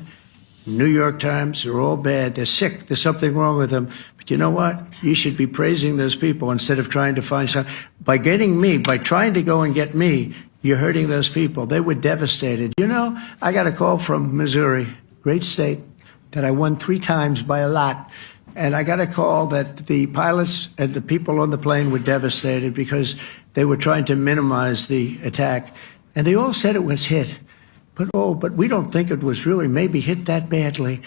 New York Times, are all bad. They're sick. There's something wrong with them. But you know what? You should be praising those people instead of trying to find some. By getting me, by trying to go and get me, you're hurting those people. They were devastated. You know, I got a call from Missouri, great state, that I won 3 times by a lot. And I got a call that the pilots and the people on the plane were devastated because they were trying to minimize the attack. And they all said it was hit. But we don't think it was really maybe hit that badly.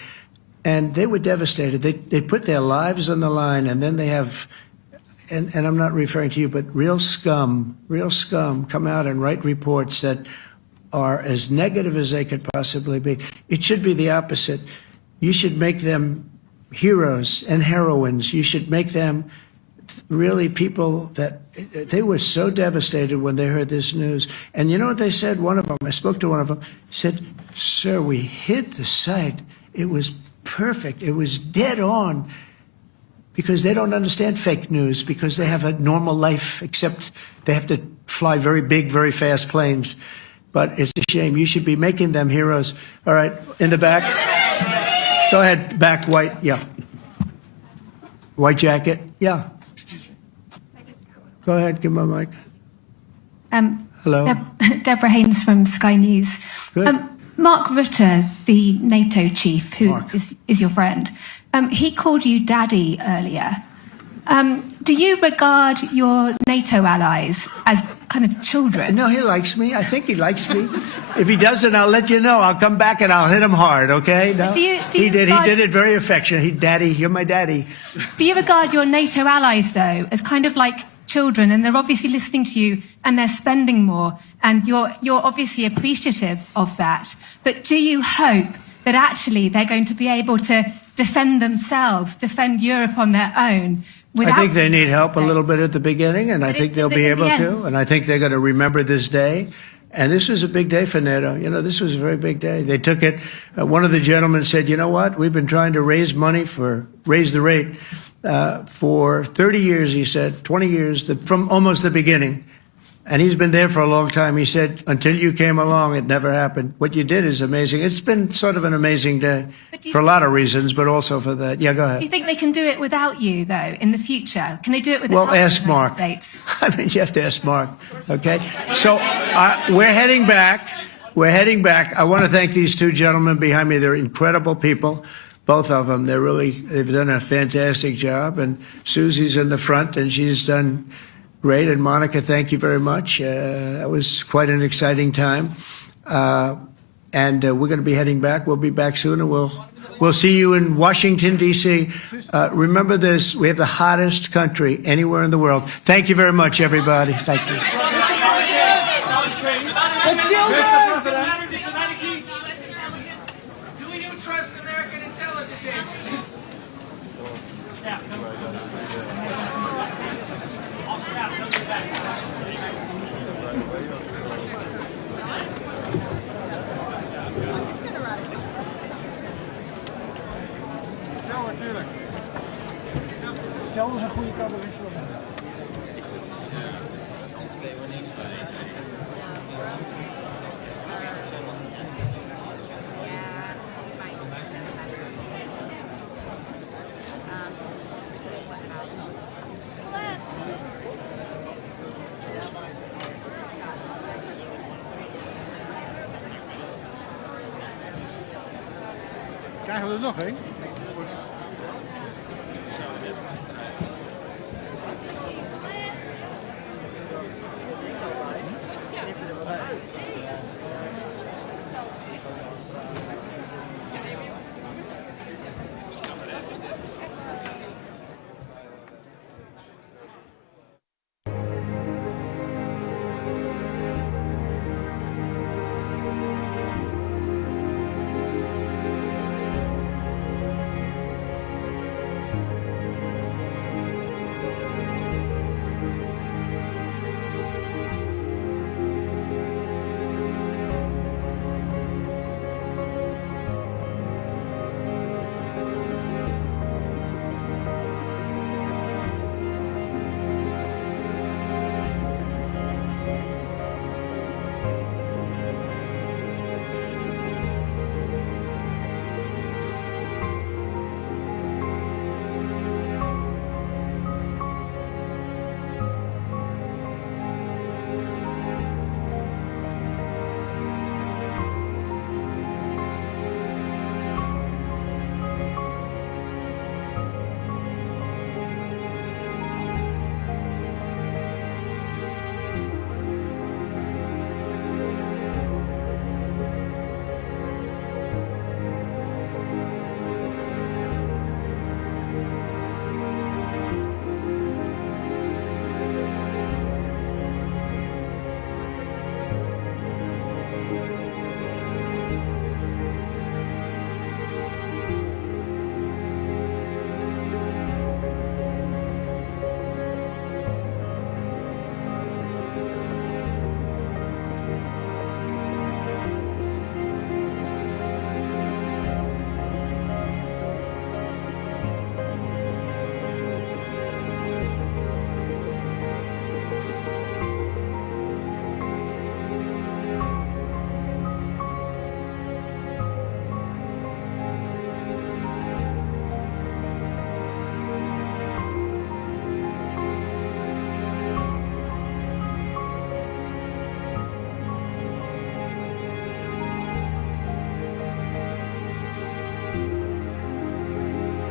And they were devastated. They put their lives on the line, and then they have, and I'm not referring to you, but real scum come out and write reports that are as negative as they could possibly be. It should be the opposite. You should make them heroes and heroines. You should make them really people that they were so devastated when they heard this news. And you know what they said? One of them, I spoke to one of them, said, "Sir, we hit the site. It was perfect. It was dead on." Because they don't understand fake news, because they have a normal life, except they have to fly very big, very fast planes. But it's a shame. You should be making them heroes. All right, in the back. Go ahead, back, white, yeah. White jacket, yeah. Go ahead, give me my mic. Hello. Deborah Haynes from Sky News. Good. Mark Rutte, the NATO chief, who is your friend, he called you daddy earlier. Do you regard your NATO allies as kind of children? No, he likes me. I think he likes me. If he doesn't, I'll let you know. I'll come back and I'll hit him hard, okay? No? He did it very affectionate. Daddy, you're my daddy. Do you regard your NATO allies, though, as kind of like children, and they're obviously listening to you and they're spending more, and you're obviously appreciative of that, but do you hope that actually they're going to be able to defend themselves, defend Europe on their own? I think they need help a little bit at the beginning, and I think they'll be able to, and I think they're going to remember this day. And this was a big day for NATO. You know, this was a very big day. They took it. One of the gentlemen said, "You know what? We've been trying to raise money raise the rate for 30 years," he said, 20 years, from almost the beginning. And he's been there for a long time. He said, "Until you came along, it never happened." What you did is amazing. It's been sort of an amazing day for a lot of reasons, but also for that. Yeah, go ahead. Do you think they can do it without you, though, in the future? Can they do it without Well, ask Mark. States? I mean, you have to ask Mark, okay? So we're heading back. I want to thank these two gentlemen behind me. They're incredible people, both of them. They've done a fantastic job. And Susie's in the front, and she's done great. And Monica, thank you very much. That was quite an exciting time. And we're going to be heading back. We'll be back soon, and we'll see you in Washington, D.C. Remember this, we have the hottest country anywhere in the world. Thank you very much, everybody. Thank you. Zelfs een goede cabaret. Krijgen we er nog een?